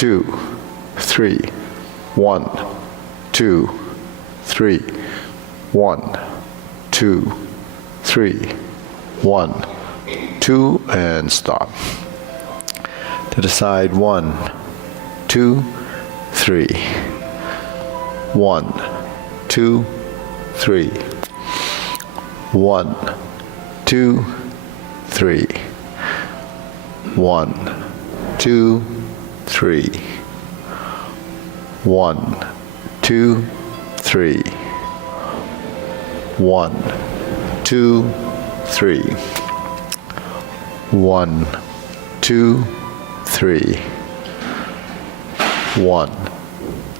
2, 3, 1, 2, 3, 1, 2, 3, 1, 2, and stop. To the side, 1, 2, 3, 1, 2, 3, 1, 2, 3, 1, 2, 3, 1, 2, 3, 1, 2, 3, 1, 2, 3, 1,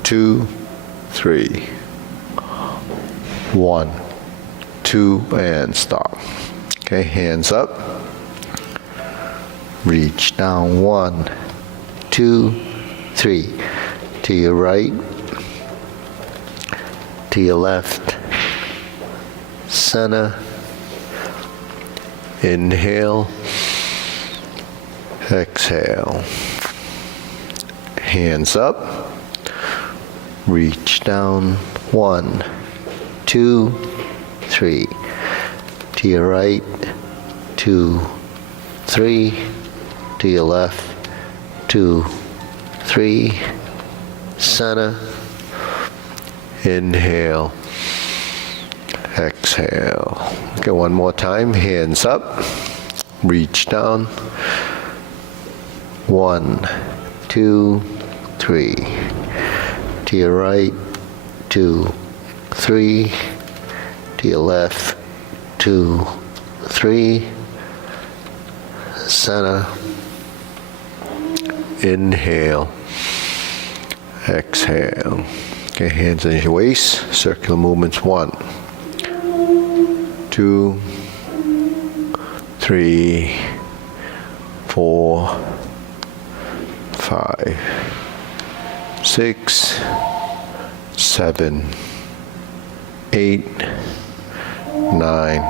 2, 3, 1, 2, and stop. Okay, hands up. Reach down, 1, 2, 3. To your right, to your left, center. Inhale, exhale. Hands up. Reach down, 1, 2, 3. To your right, 2, 3. To your left, 2, 3. Center. Inhale, exhale. Okay, one more time. Hands up. Reach down. 1, 2, 3. To your right, 2, 3. To your left, 2, 3. Center. Inhale. Exhale. Okay, hands on your waist. Circular movements. 1, 2, 3, 4, 5, 6, 7, 8, 9,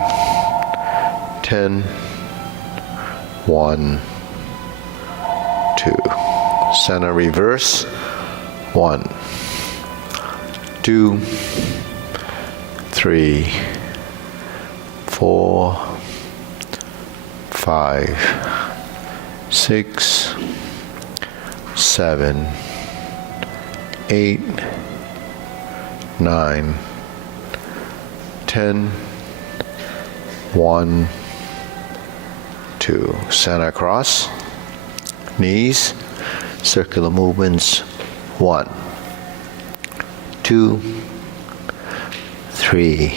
10, 1, 2. Center reverse. 1, 2, 3, 4, 5, 6, 7, 8, 9, 10, 1, 2. Center cross. Knees. Circular movements. 1, 2, 3,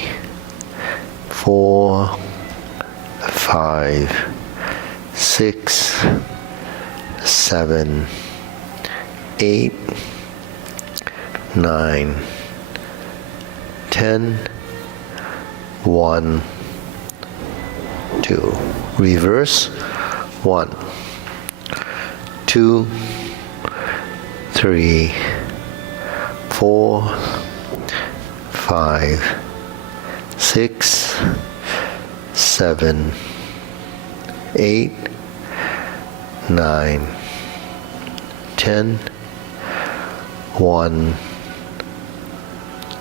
4, 5, 6, 7, 8, 9, 10, 1, 2. Reverse. 1, 2, 3, 4, 5, 6, 7, 8, 9, 10, 1,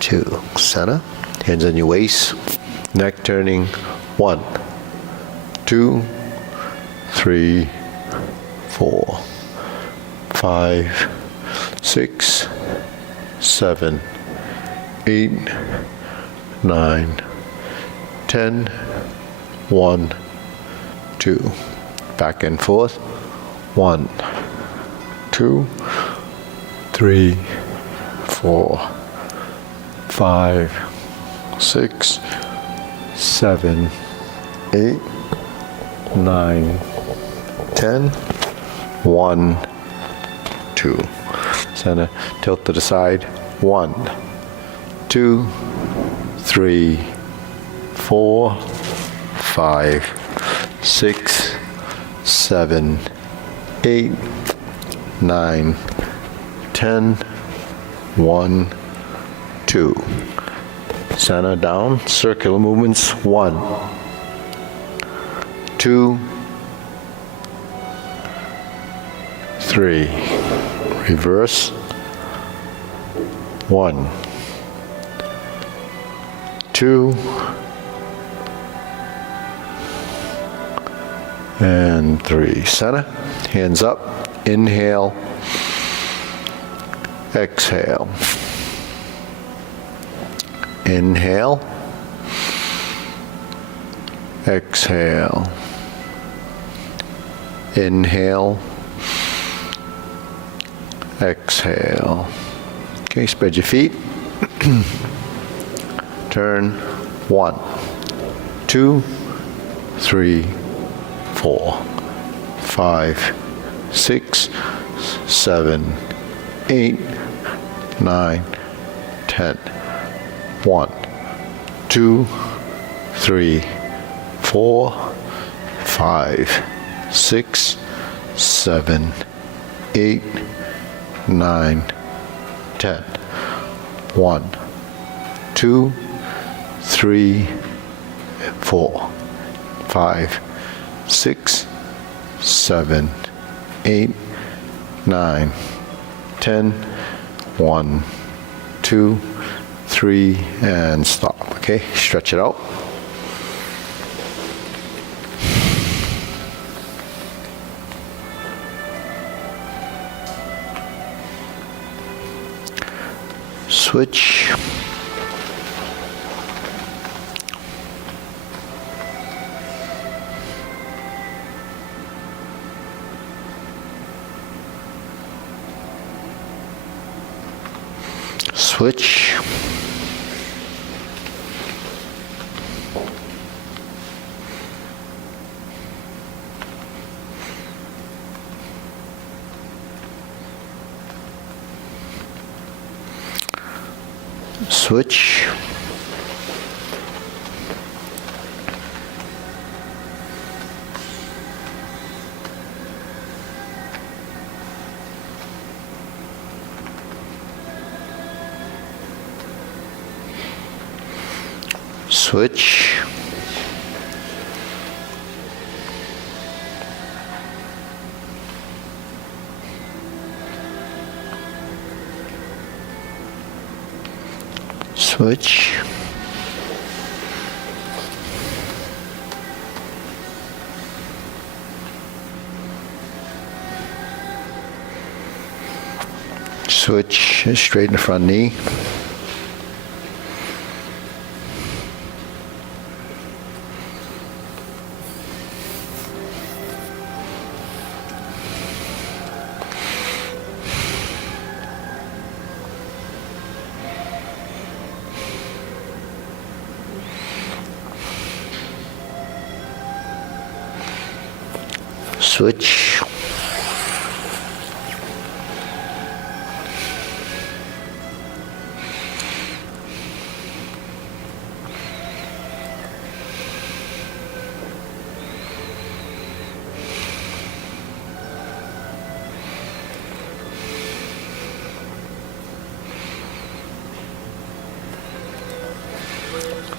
2. Center. Hands on your waist. Neck turning. 1, 2, 3, 4, 5, 6, 7, 8, 9, 10, 1, 2. Back and forth. 1, 2, 3, 4, 5, 6, 7, 8, 9, 10, 1, 2. Center, tilt to the side. 1, 2, 3, 4, 5, 6, 7, 8, 9, 10, 1, 2. Center down, circular movements. 1, 2, 3, reverse. 1, 2, and 3. Center, hands up, inhale, exhale. Inhale, exhale. Inhale, exhale. Okay, spread your feet. Turn. 1, 2, 3, 4, 5, 6, 7, 8, 9, 10. 1, 2, 3, 4, 5, 6, 7, 8, 9, 10. 1, 2, 3, 4, 5, 6, 7, 8, 9, 10. 1, 2, 3, and stop. Okay, stretch it out. Switch. Switch. Switch. Switch. Switch. Switch, straighten the front knee. Switch.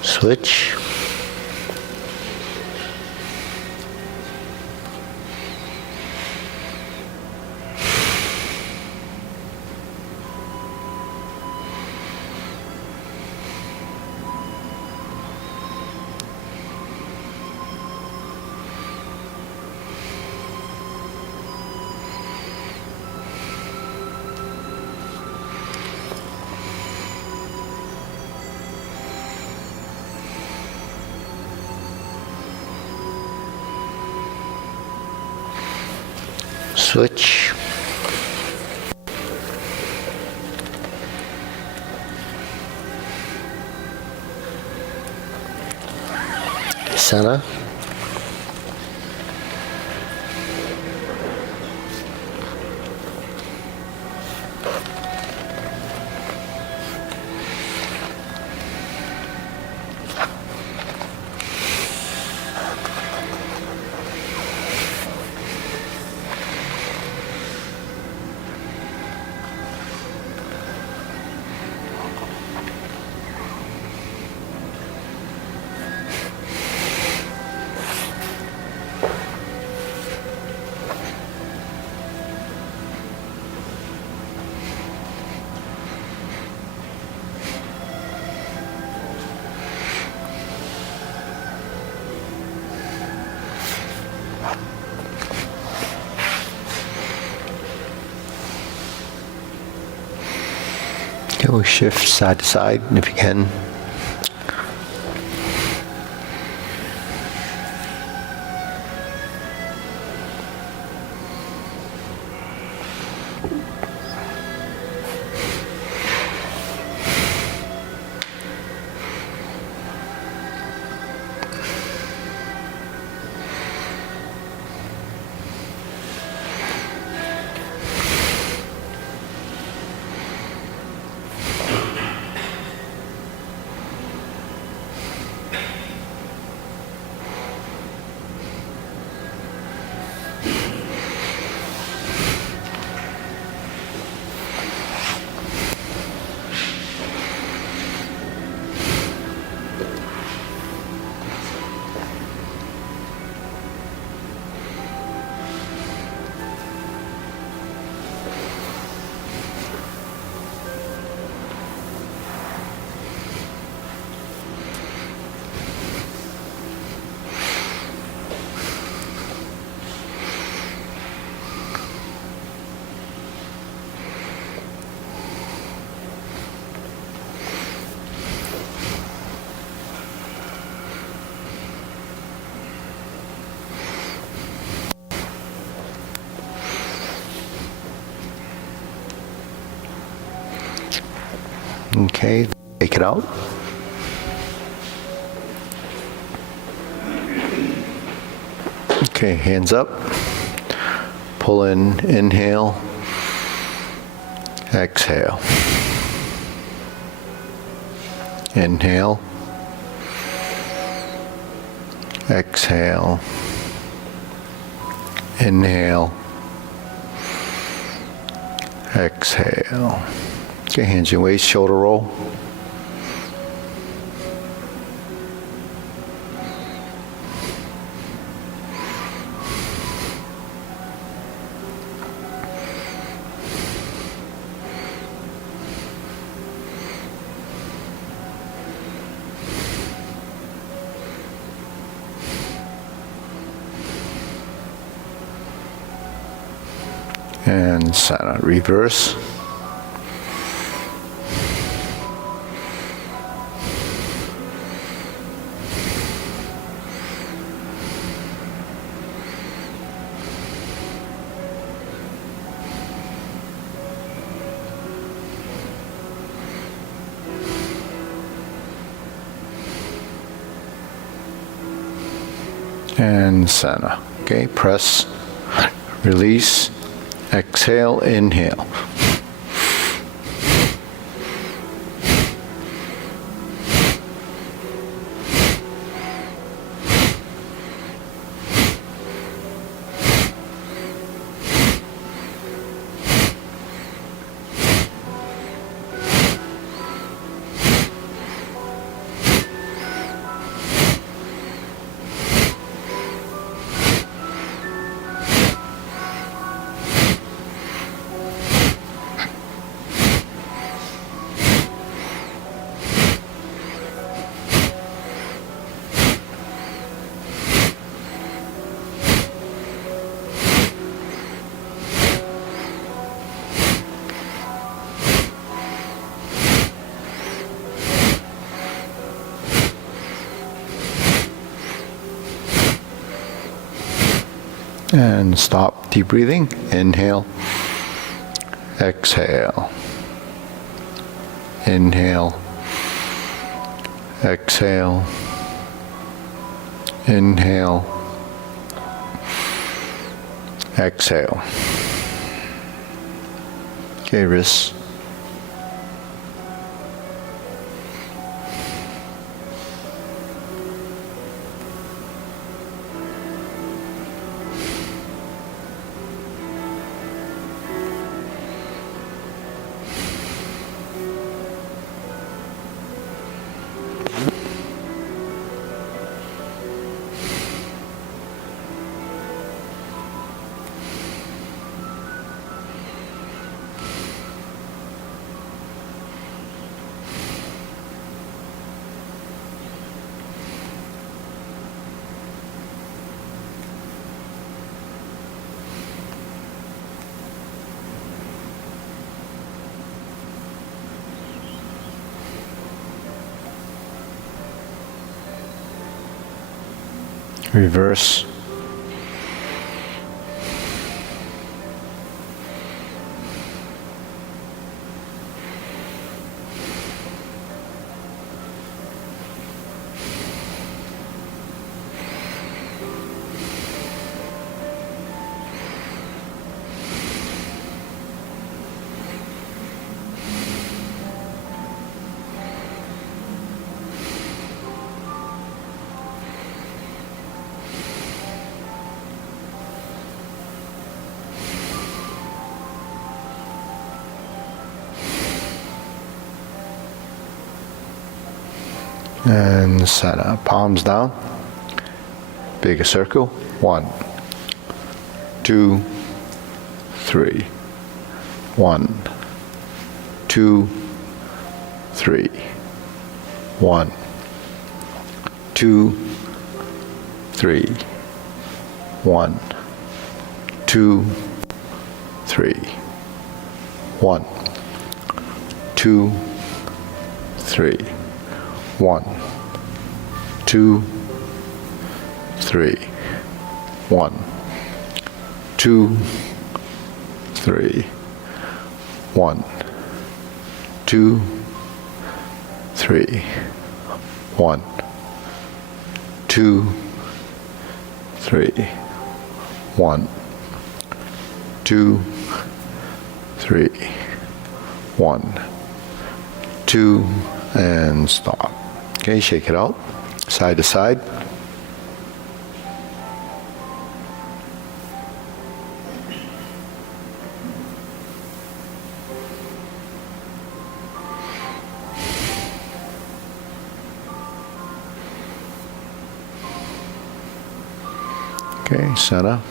Switch. Switch. Center. Okay, we'll shift side to side if you can. Okay, take it out. Okay, hands up. Pull in, inhale, exhale. Inhale, exhale, inhale, exhale. Okay, hands in waist, shoulder roll. And center, reverse. And center. Okay, press, release, exhale, inhale. And stop, deep breathing. Inhale, exhale. Inhale, exhale. Inhale, exhale. Okay, wrists. reverse. And center, palms down, bigger circle, 1, 2, 3, 1, 2, 3, 1, 2, 3, 1, 2, 3, 1, 2, 3, 1, 2, 3, 1, 2, 3, 1, 2, 3, 1, 2, 3, 1, 2, 3, 1, 2, and stop. Okay, shake it out, side to side. Okay, center.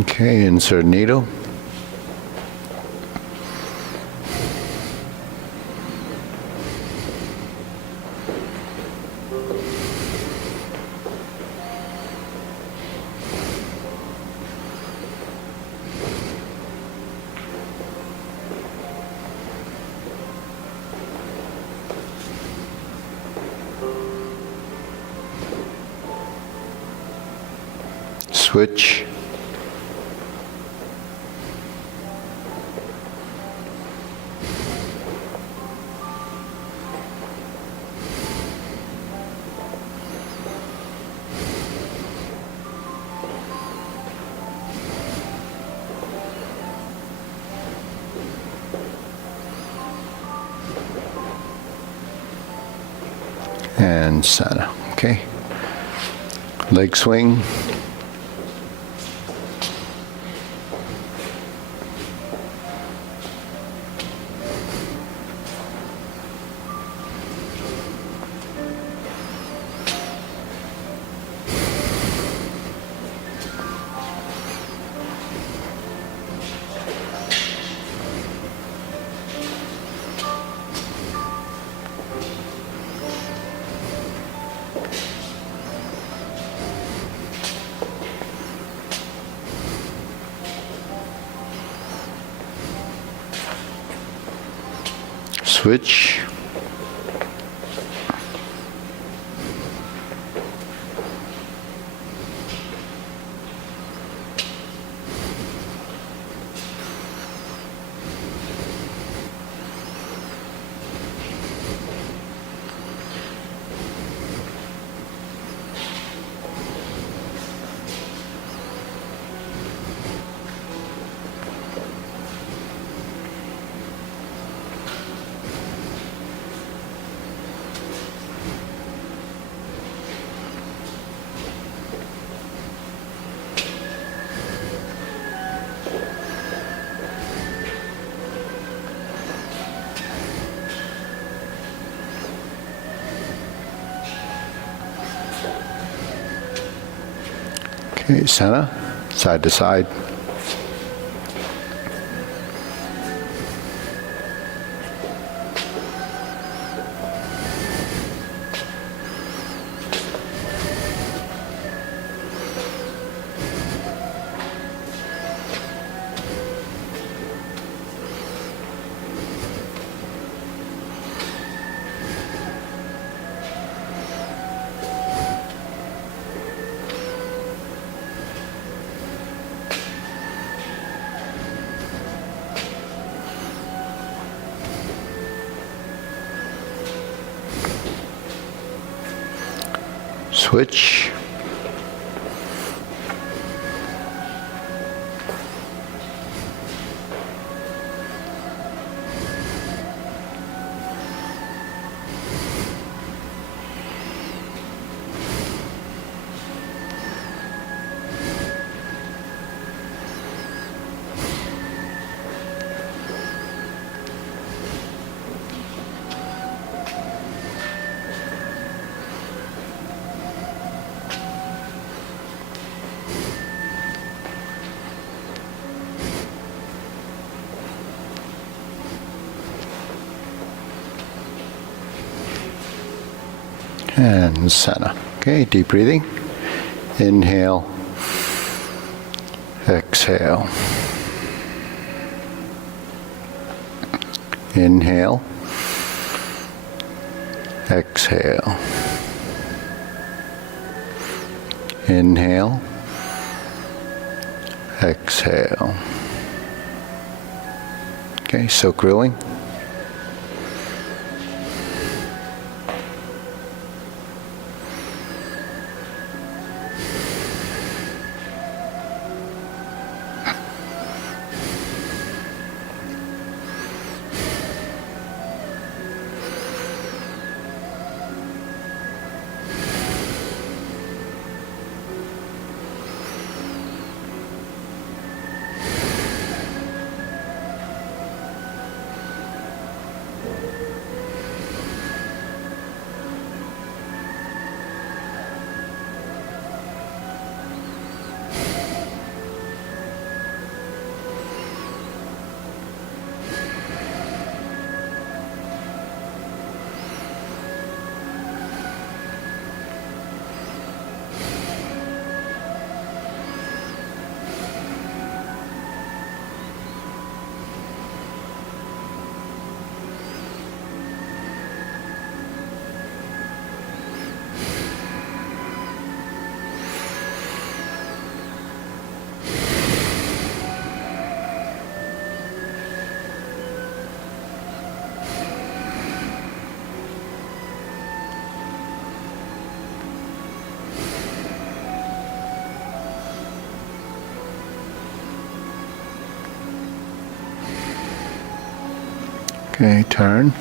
Okay, insert needle. Switch. And center. Okay. Leg swing. Switch. Okay, center, side to side. Switch. And center. Okay, deep breathing. Inhale. Exhale. Inhale. Exhale. Inhale. Exhale. Okay, so grilling. Okay, turn.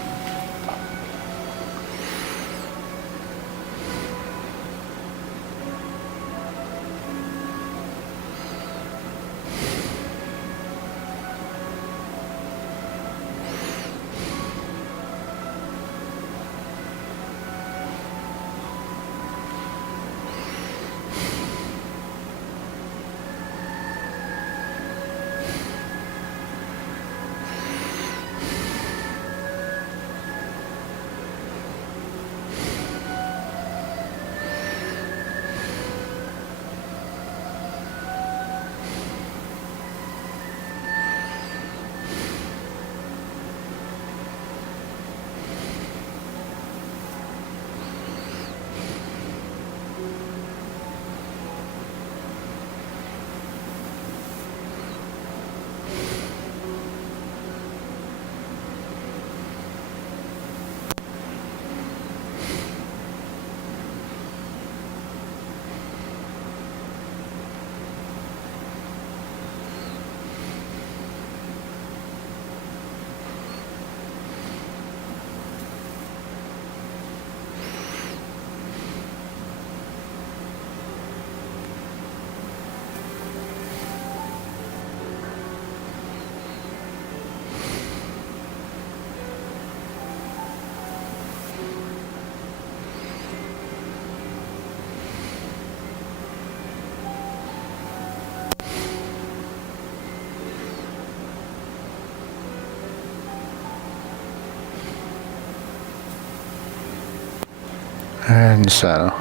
and center.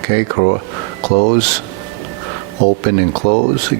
Okay, close, open and close.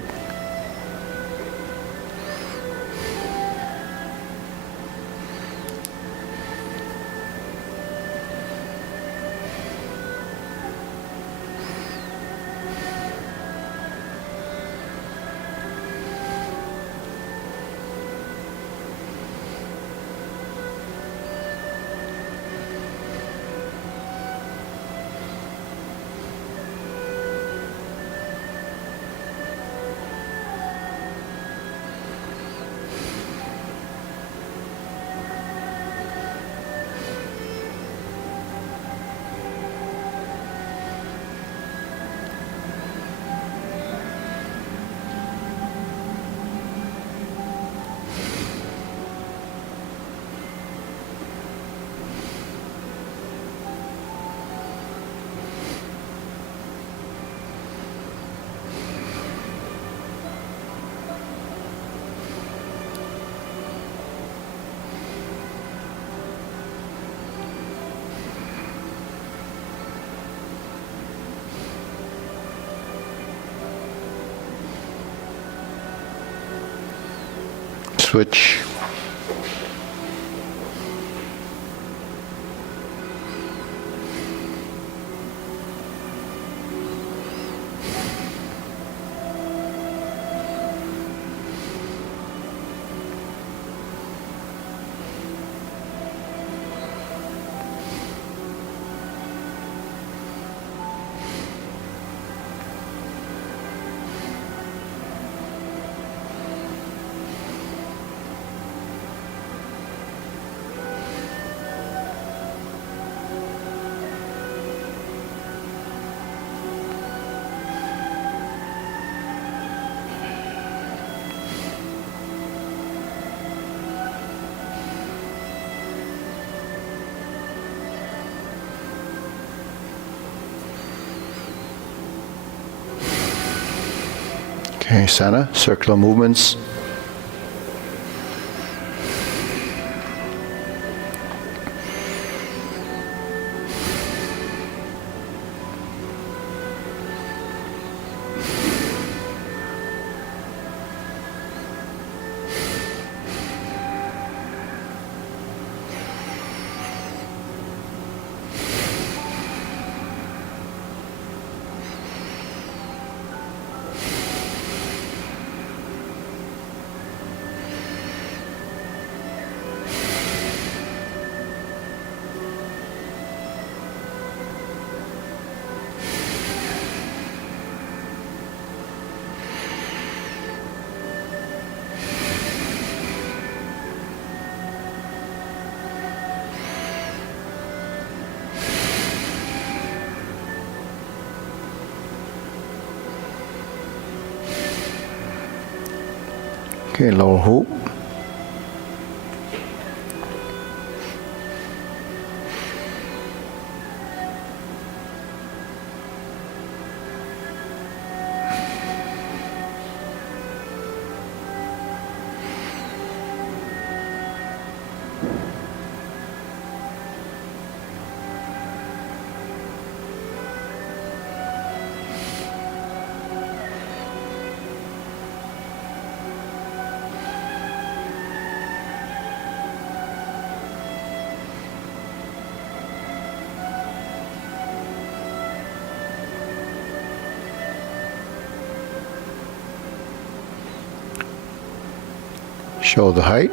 Switch. Okay, center, circular movements. Okay, lower hoop. Shoulder height.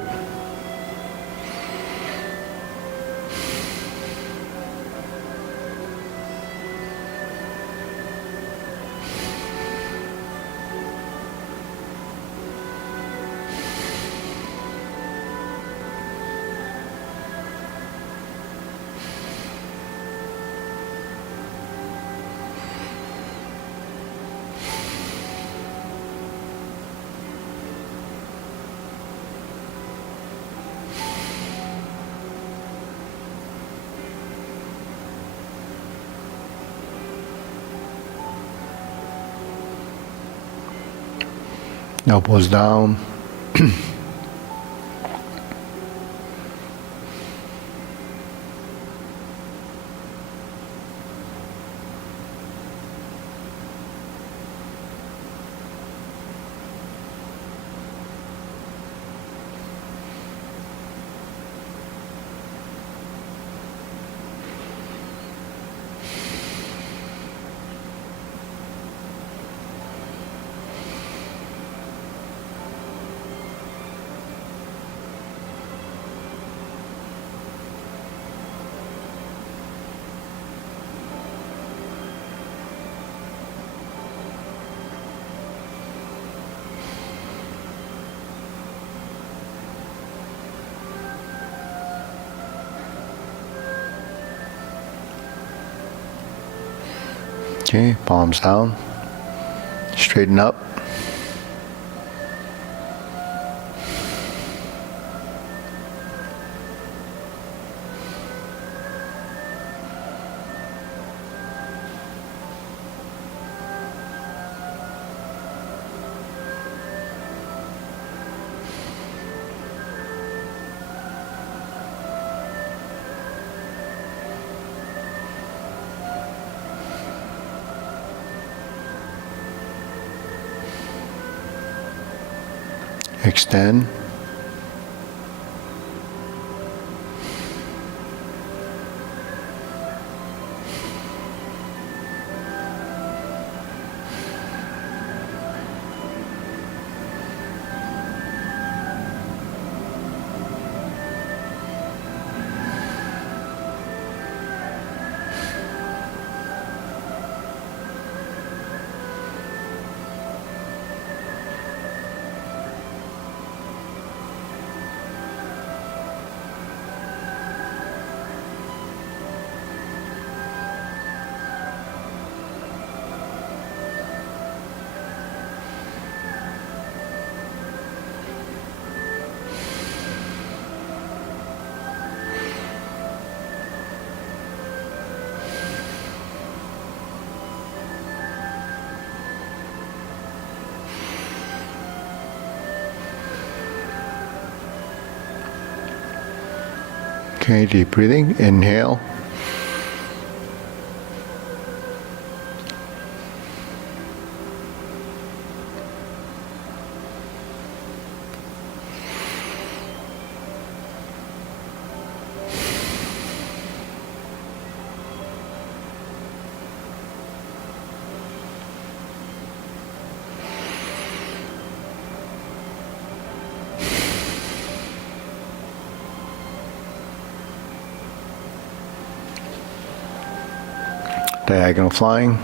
Elbows down. Okay, palms down. Straighten up. Extend. Okay, deep breathing. Inhale. Diagonal flying.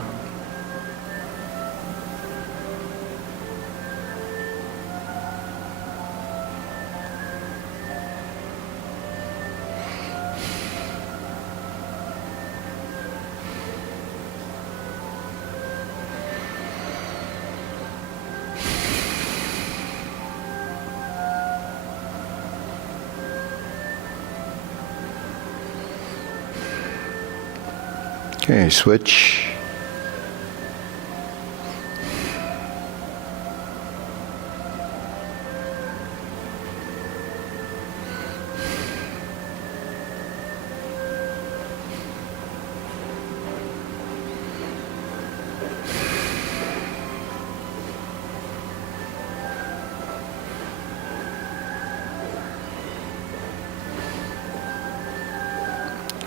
Okay, switch.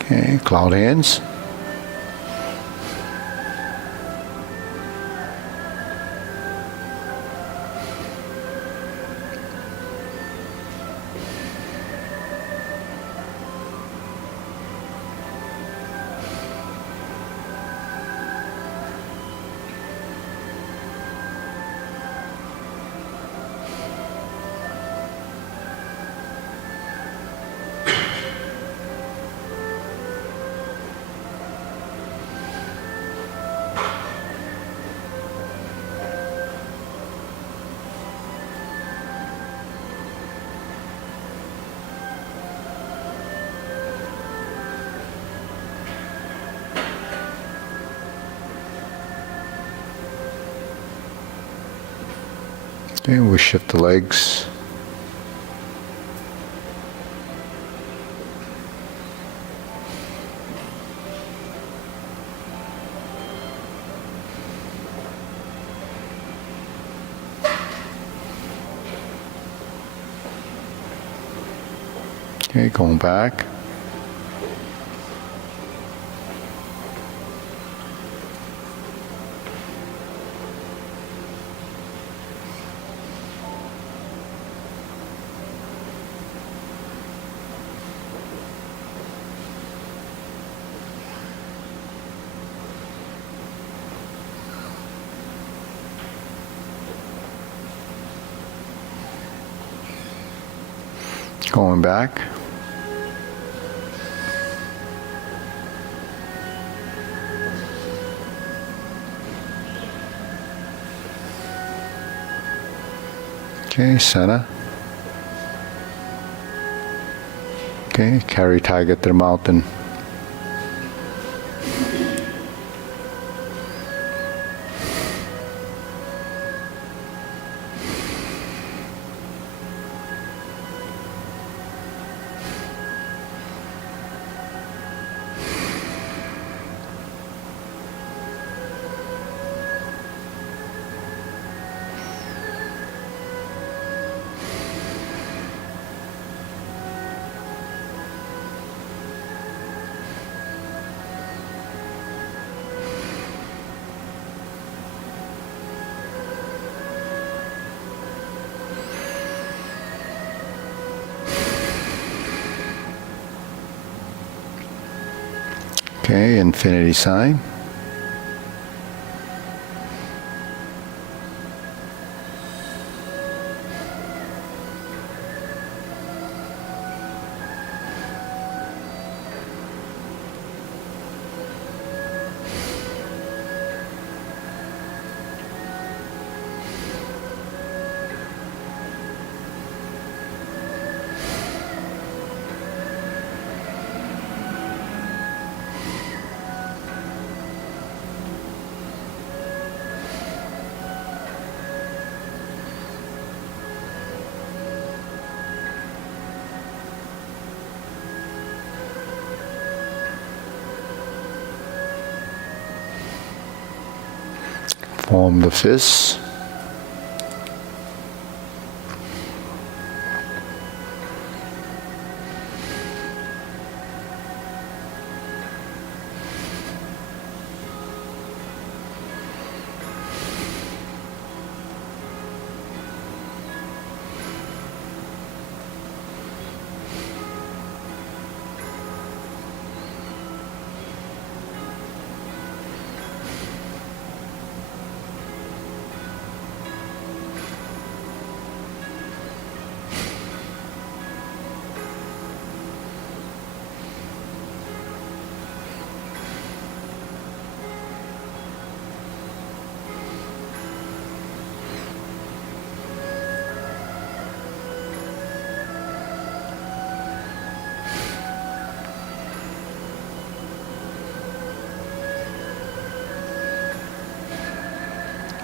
Okay, cloud hands. Okay, we'll shift the legs. Okay, going back. Going back. Okay, center. Okay, carry tiger to the mountain. Okay, infinity sign. Form the fists.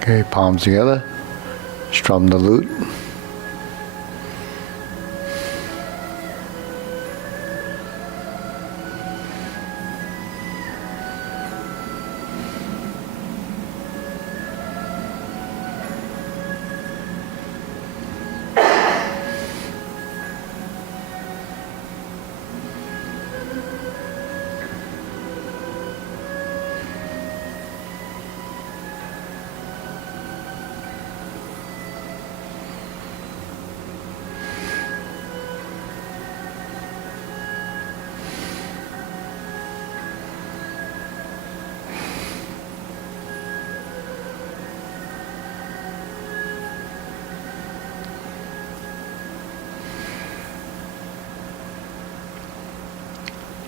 Okay, palms together. Strum the lute.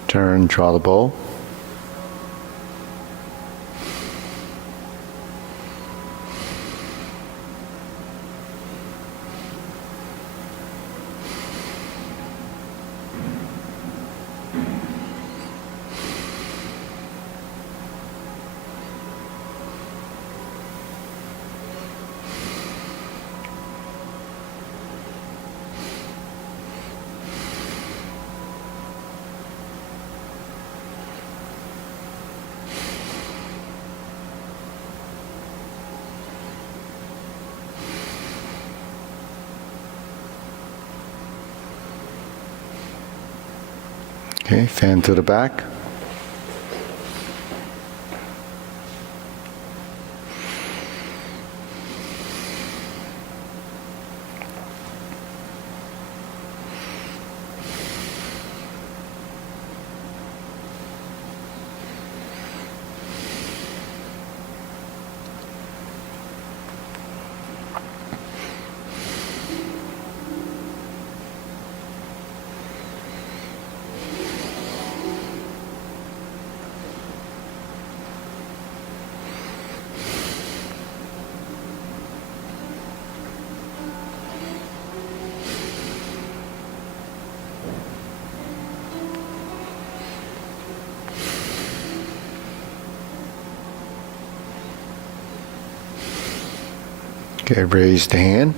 Turn, draw the bow. Okay, fan to the back. Okay, raise the hand.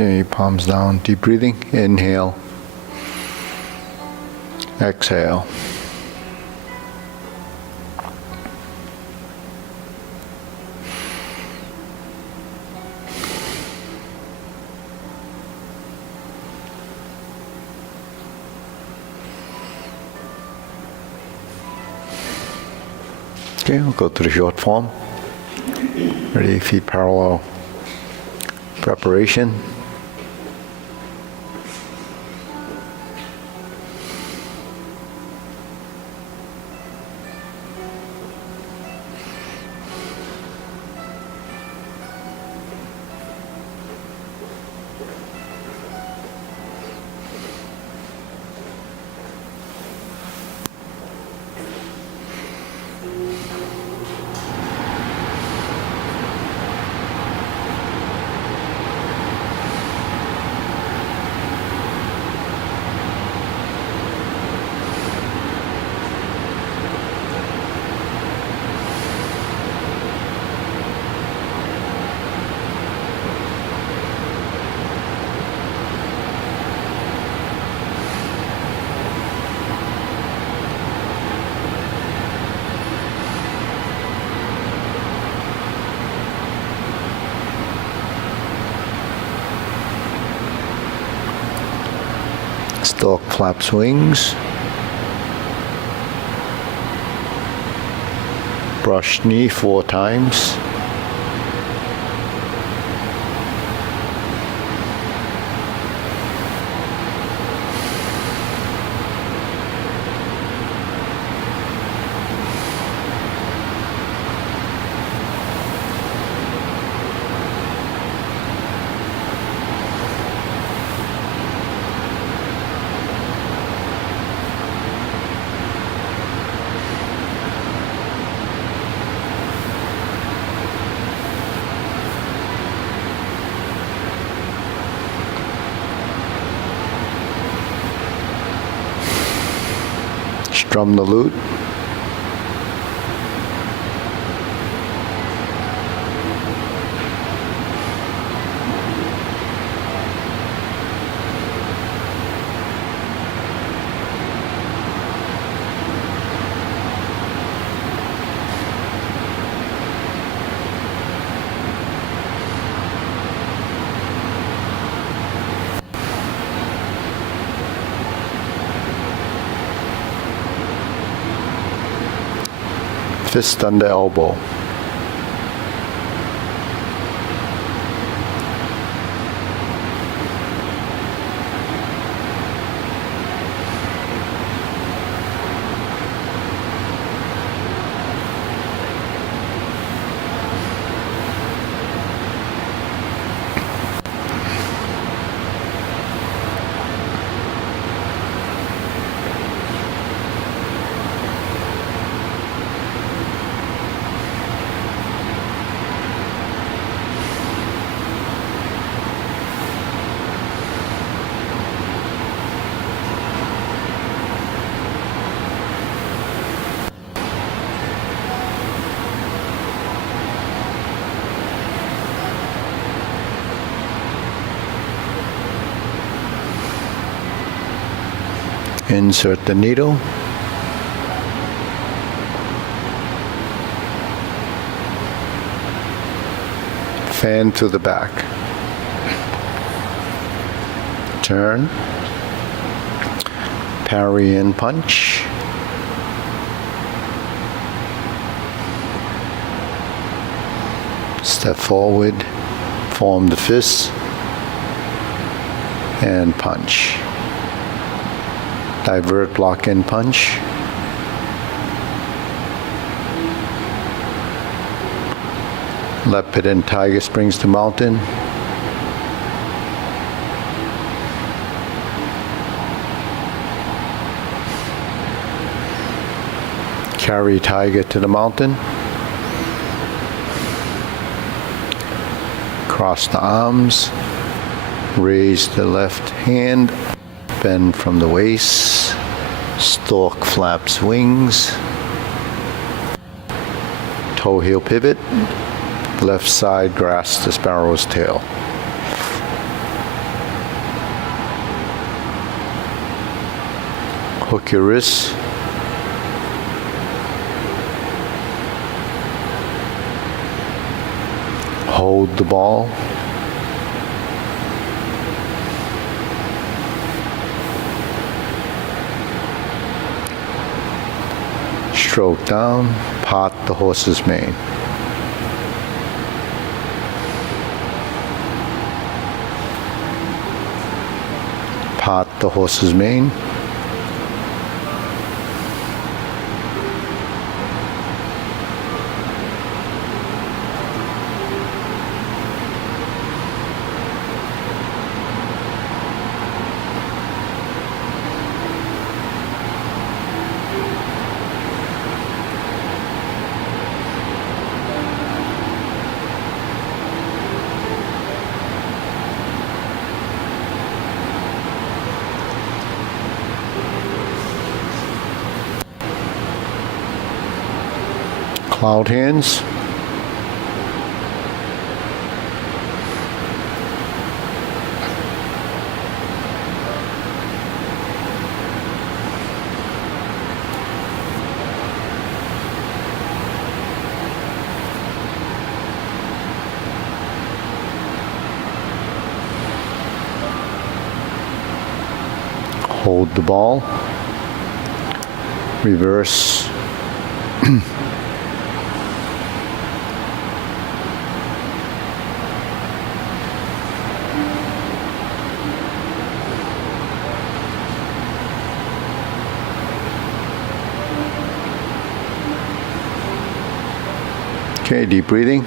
Okay, palms down, deep breathing. Inhale. Exhale. Okay, we'll go to the short form. Ready, feet parallel. Preparation. Stork flaps wings. Brush knee 4 times. Strum the lute. Fist under elbow. Insert the needle. Fan to the back. Turn. Parry and punch. Step forward, form the fist, and punch. Divert, block, and punch. Leopard and tiger springs to mountain. Carry tiger to the mountain. Cross the arms. Raise the left hand. Bend from the waist. Stork flaps wings. Toe heel pivot. Left side grasp the sparrow's tail. Hook your wrists. Hold the ball. Stroke down, part the horse's mane. Part the horse's mane. Cloud hands. Hold the ball. Reverse. Okay, deep breathing.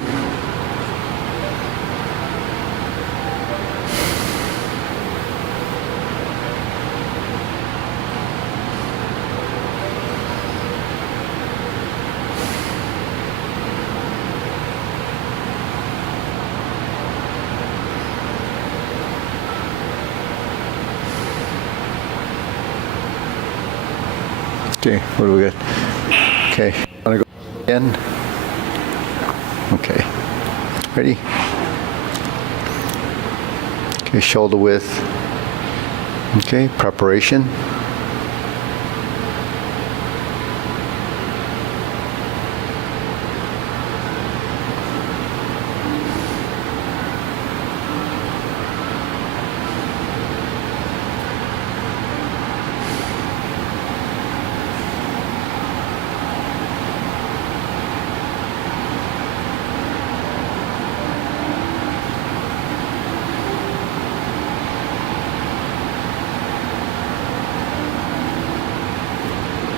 Okay, what do we got? Okay, wanna go again? Okay, ready? Okay, shoulder width. Okay, preparation.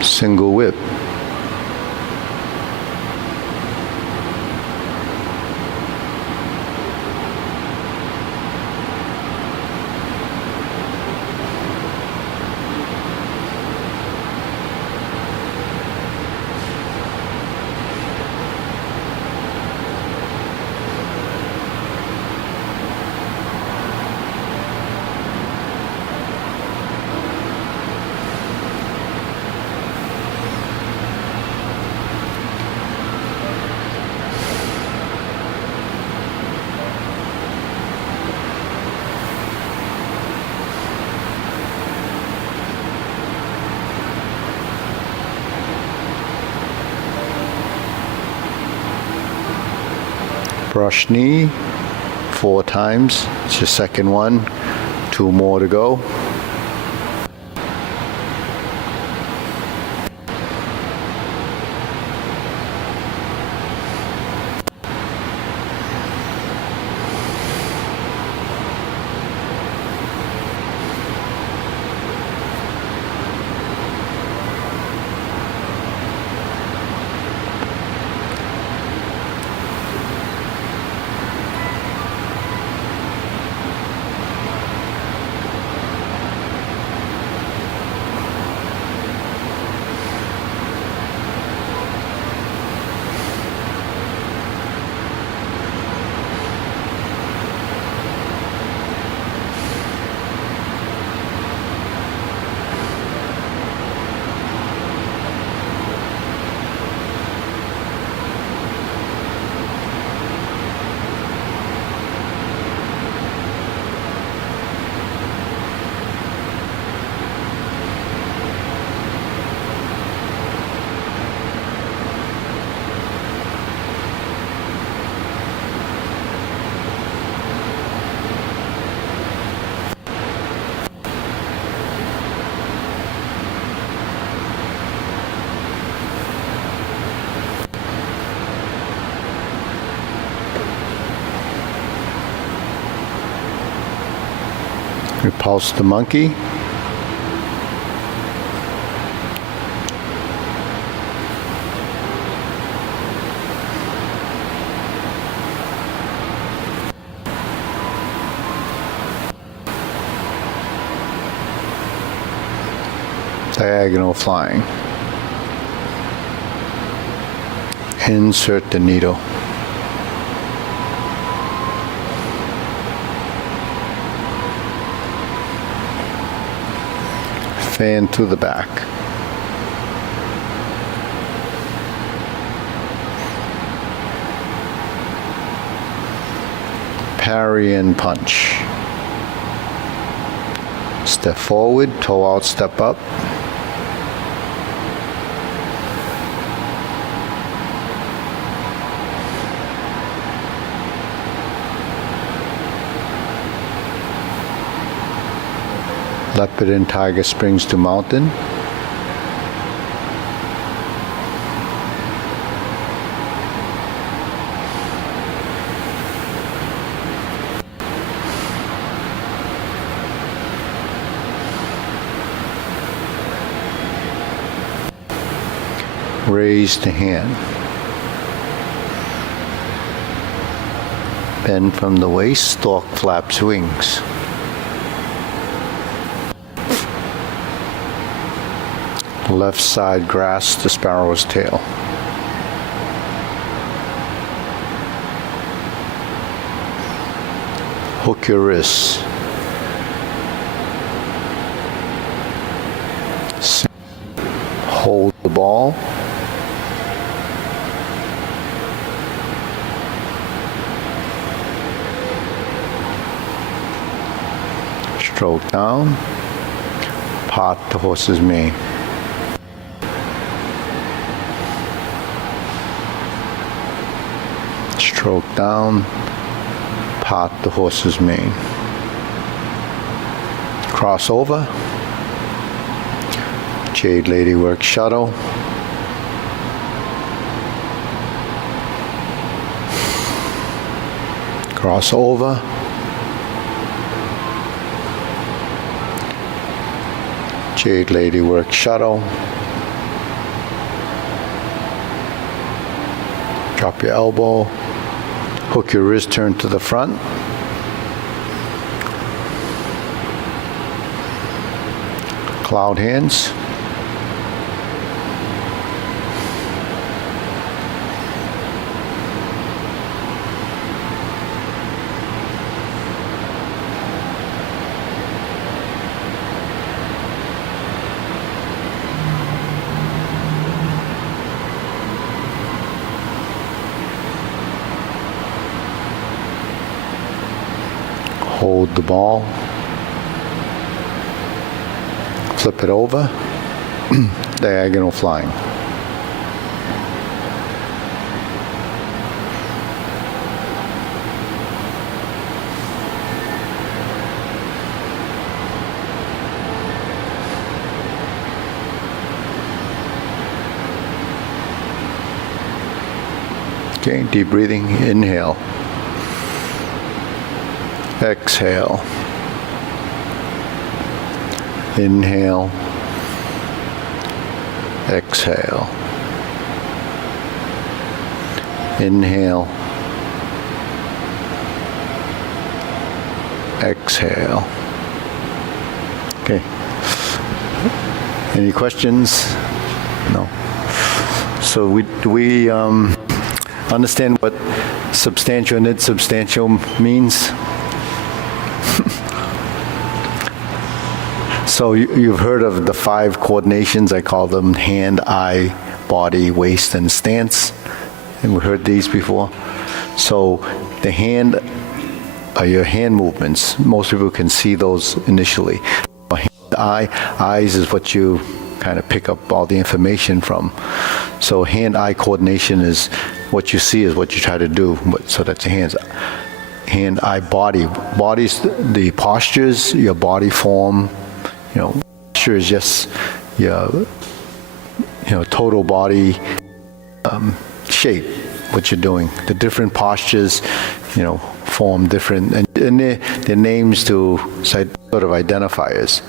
Single whip. Brush knee 4 times. It's your second one. 2 more to go. Repulse the monkey. Diagonal flying. Insert the needle. Fan to the back. Parry and punch. Step forward, toe out, step up. Leopard and tiger springs to mountain. Raise the hand. Bend from the waist, stalk flaps wings. Left side grasp the sparrow's tail. Hook your wrists. Hold the ball. Stroke down. Part the horse's mane. Stroke down, part the horse's mane. Cross over. Jade Lady work shuttle. Cross over. Jade Lady work shuttle. Drop your elbow. Hook your wrist, turn to the front. Cloud hands. Hold the ball. Flip it over. Diagonal flying. Okay, deep breathing. Inhale. Exhale. Inhale. Exhale. Inhale. Exhale. Okay. Any questions? No. So do we understand what substantial and insubstantial means? So you've heard of the 5 coordinations. I call them hand, eye, body, waist, and stance. And we heard these before. So the hand are your hand movements. Most people can see those initially. Hand, eyes is what you kind of pick up all the information from. So hand-eye coordination is what you see is what you try to do. So that's your hands. Hand, eye, body. Body's the postures, your body form. Posture is just your, total body shape, what you're doing. The different postures, form different, and they're names to sort of identifiers.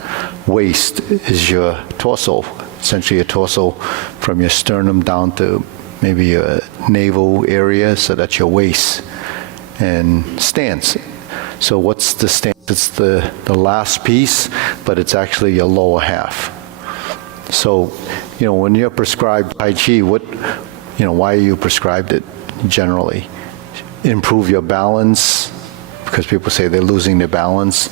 Waist is your torso, essentially your torso from your sternum down to maybe your navel area, so that's your waist. And stance. So what's the stance? It's the last piece, but it's actually your lower half. So, when you're prescribed Tai Chi, why are you prescribed it generally? Improve your balance, because people say they're losing their balance.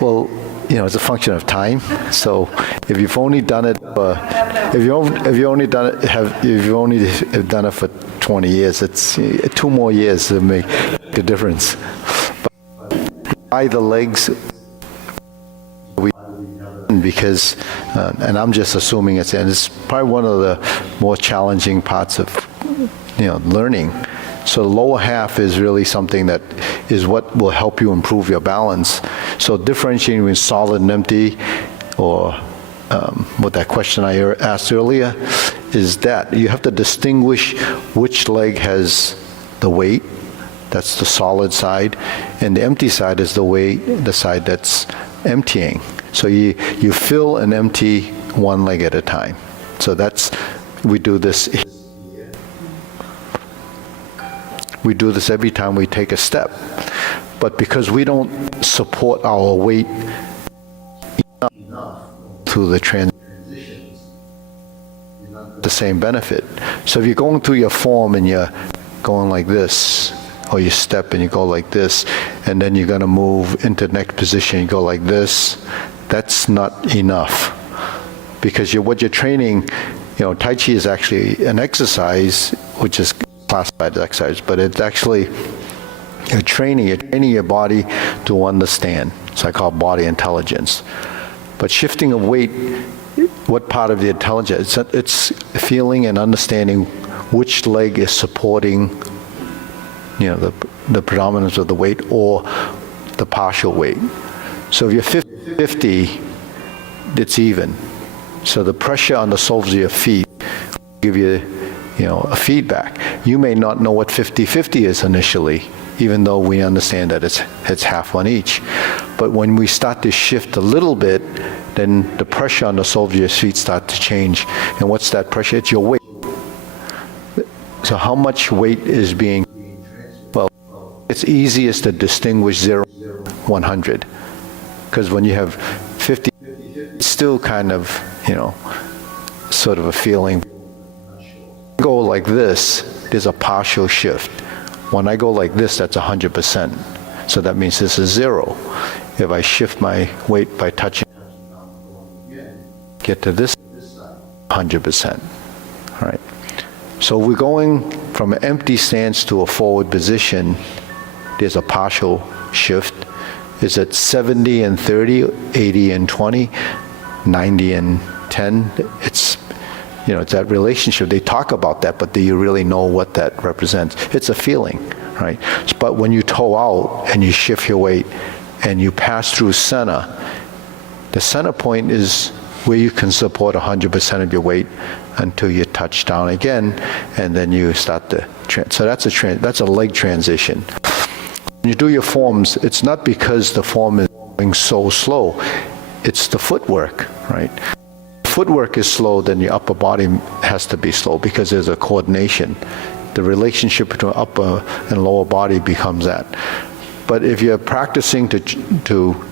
Well, it's a function of time. So if you've only done it, if you only have done it for 20 years, it's 2 more years to make a difference. But why the legs? Because, and I'm just assuming it's probably one of the more challenging parts of, learning. So the lower half is really something that is what will help you improve your balance. So differentiating between solid and empty, or what that question I asked earlier, is that you have to distinguish which leg has the weight, that's the solid side, and the empty side is the side that's emptying. So you fill and empty one leg at a time. So we do this. We do this every time we take a step. But because we don't support our weight enough through the transitions, the same benefit. So if you're going through your form and you're going like this, or you step and you go like this, and then you're going to move into the next position, you go like this, that's not enough. Because what you're training, Tai Chi is actually an exercise, which is classified as exercise, but it's actually, you're training your body to understand. So I call it body intelligence. But shifting of weight, what part of the intelligence? It's feeling and understanding which leg is supporting, the predominance of the weight or the partial weight. So if you're 50, it's even. So the pressure on the soles of your feet will give you, a feedback. You may not know what 50-50 is initially, even though we understand that it's half one each. But when we start to shift a little bit, then the pressure on the soles of your feet start to change. And what's that pressure? It's your weight. So how much weight is being, well, it's easiest to distinguish 0, 100. Because when you have 50, it's still kind of, sort of a feeling. Go like this, there's a partial shift. When I go like this, that's 100%. So that means this is 0. If I shift my weight by touching, get to this, 100%. All right. So we're going from an empty stance to a forward position. There's a partial shift. Is it 70 and 30, 80 and 20, 90 and 10? It's it's that relationship. They talk about that, but do you really know what that represents? It's a feeling, right? But when you toe out and you shift your weight and you pass through center, the center point is where you can support 100% of your weight until you touch down again, and then you start to so that's a leg transition. When you do your forms, it's not because the form is going so slow, it's the footwork, right? Footwork is slow, then your upper body has to be slow because there's a coordination. The relationship between upper and lower body becomes that. But if you're practicing to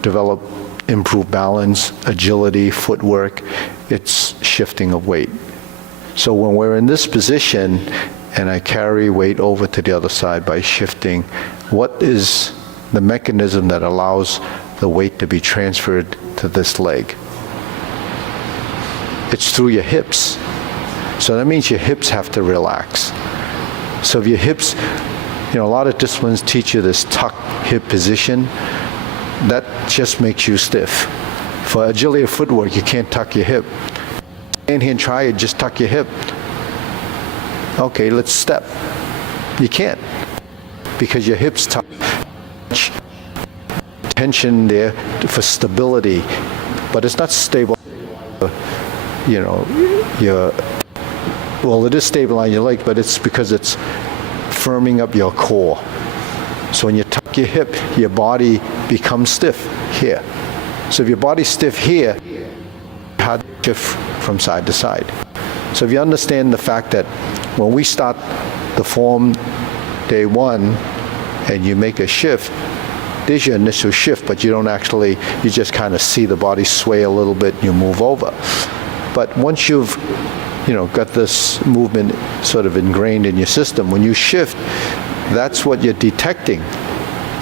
develop improved balance, agility, footwork, it's shifting of weight. So when we're in this position and I carry weight over to the other side by shifting, what is the mechanism that allows the weight to be transferred to this leg? It's through your hips. So that means your hips have to relax. So if your hips, a lot of disciplines teach you this tuck hip position. That just makes you stiff. For agility of footwork, you can't tuck your hip. Stand here and try it, just tuck your hip. Okay, let's step. You can't, because your hips tuck. Tension there for stability, but it's not stable. Well, it is stabilizing your leg, but it's because it's firming up your core. So when you tuck your hip, your body becomes stiff here. So if your body's stiff here, hard to shift from side to side. So if you understand the fact that when we start the form day one and you make a shift, there's your initial shift, but you don't actually, you just kind of see the body sway a little bit and you move over. But once you've got this movement sort of ingrained in your system, when you shift, that's what you're detecting.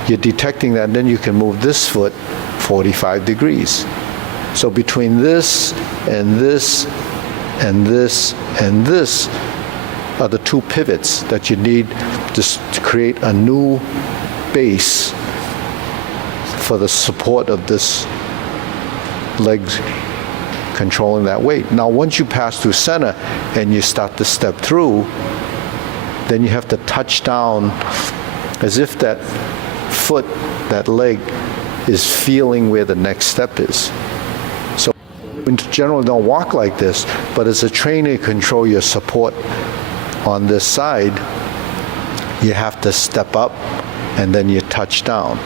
You're detecting that, and then you can move this foot 45 degrees. So between this and this and this and this are the two pivots that you need to create a new base for the support of this legs controlling that weight. Now once you pass through center and you start to step through, then you have to touch down as if that foot, that leg, is feeling where the next step is. So in general, don't walk like this, but as a trainer, you control your support on this side, you have to step up and then you touch down.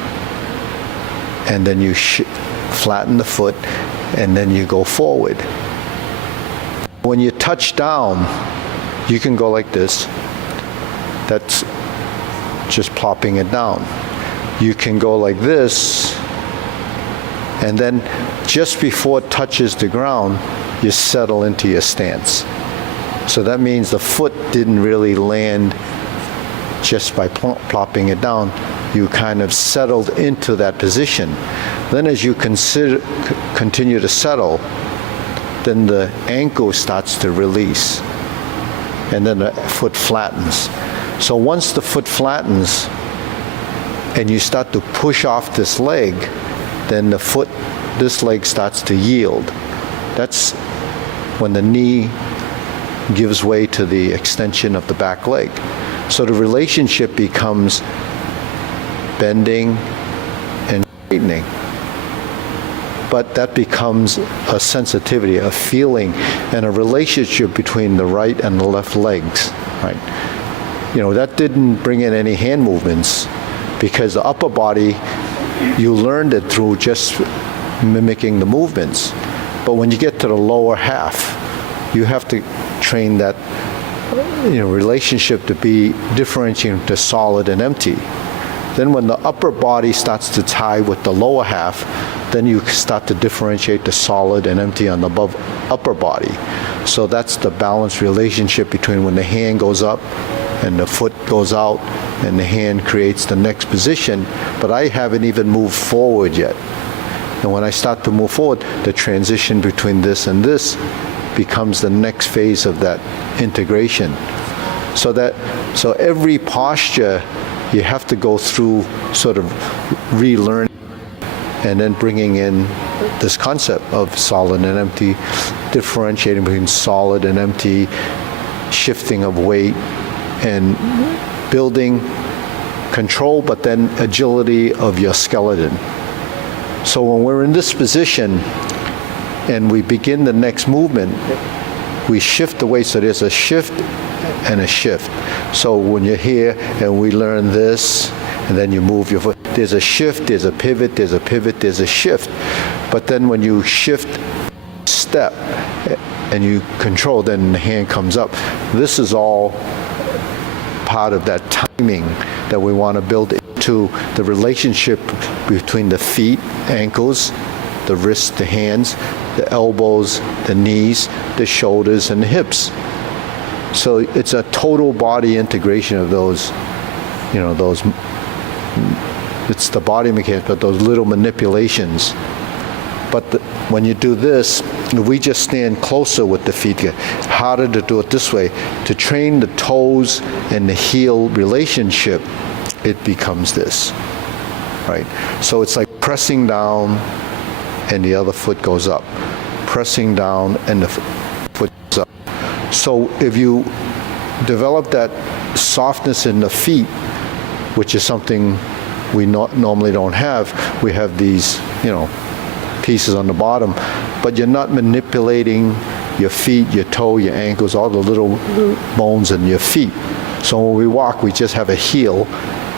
And then you flatten the foot and then you go forward. When you touch down, you can go like this. That's just plopping it down. You can go like this, and then just before it touches the ground, you settle into your stance. So that means the foot didn't really land just by plopping it down. You kind of settled into that position. Then as you continue to settle, then the ankle starts to release, and then the foot flattens. So once the foot flattens and you start to push off this leg, then this leg starts to yield. That's when the knee gives way to the extension of the back leg. So the relationship becomes bending and straightening. But that becomes a sensitivity, a feeling, and a relationship between the right and the left legs, right? That didn't bring in any hand movements, because the upper body, you learned it through just mimicking the movements. But when you get to the lower half, you have to train that relationship to be differentiating to solid and empty. Then when the upper body starts to tie with the lower half, then you start to differentiate the solid and empty on the upper body. So that's the balanced relationship between when the hand goes up and the foot goes out and the hand creates the next position, but I haven't even moved forward yet. And when I start to move forward, the transition between this and this becomes the next phase of that integration. So every posture, you have to go through sort of relearning and then bringing in this concept of solid and empty, differentiating between solid and empty, shifting of weight, and building control, but then agility of your skeleton. So when we're in this position and we begin the next movement, we shift the weight. So there's a shift and a shift. So when you're here and we learn this, and then you move your foot, there's a shift, there's a pivot, there's a pivot, there's a shift. But then when you shift step and you control, then the hand comes up. This is all part of that timing that we want to build into the relationship between the feet, ankles, the wrists, the hands, the elbows, the knees, the shoulders, and the hips. So it's a total body integration of those, it's the body mechanics, but those little manipulations. But when you do this, we just stand closer with the feet. Harder to do it this way. To train the toes and the heel relationship, it becomes this, right? So it's like pressing down and the other foot goes up. Pressing down and the foot goes up. So if you develop that softness in the feet, which is something we normally don't have, we have these, pieces on the bottom, but you're not manipulating your feet, your toe, your ankles, all the little bones in your feet. So when we walk, we just have a heel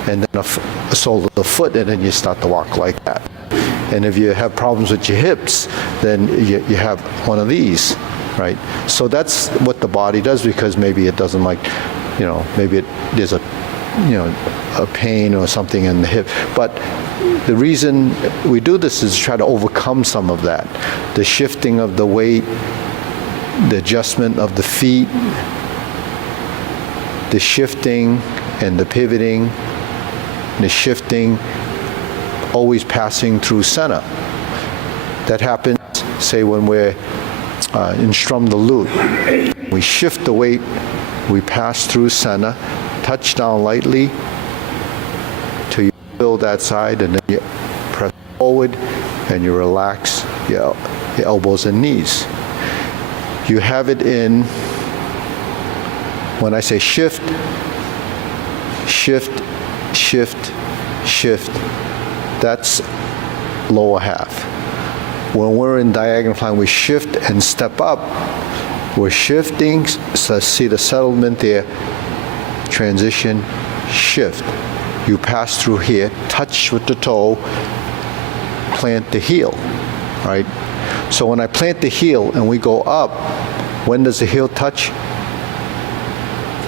and then a sole of the foot, and then you start to walk like that. And if you have problems with your hips, then you have one of these, right? So that's what the body does, because maybe it doesn't like, maybe there's a pain or something in the hip. But the reason we do this is to try to overcome some of that. The shifting of the weight, the adjustment of the feet, the shifting and the pivoting, the shifting, always passing through center. That happens, say, when we're in strum the lute. We shift the weight, we pass through center, touch down lightly till you feel that side, and then you press forward and you relax your elbows and knees. You have it in, when I say shift, shift, shift, shift, that's lower half. When we're in diagonal flying, we shift and step up. We're shifting, so see the settlement there, transition, shift. You pass through here, touch with the toe, plant the heel, right? So when I plant the heel and we go up, when does the heel touch?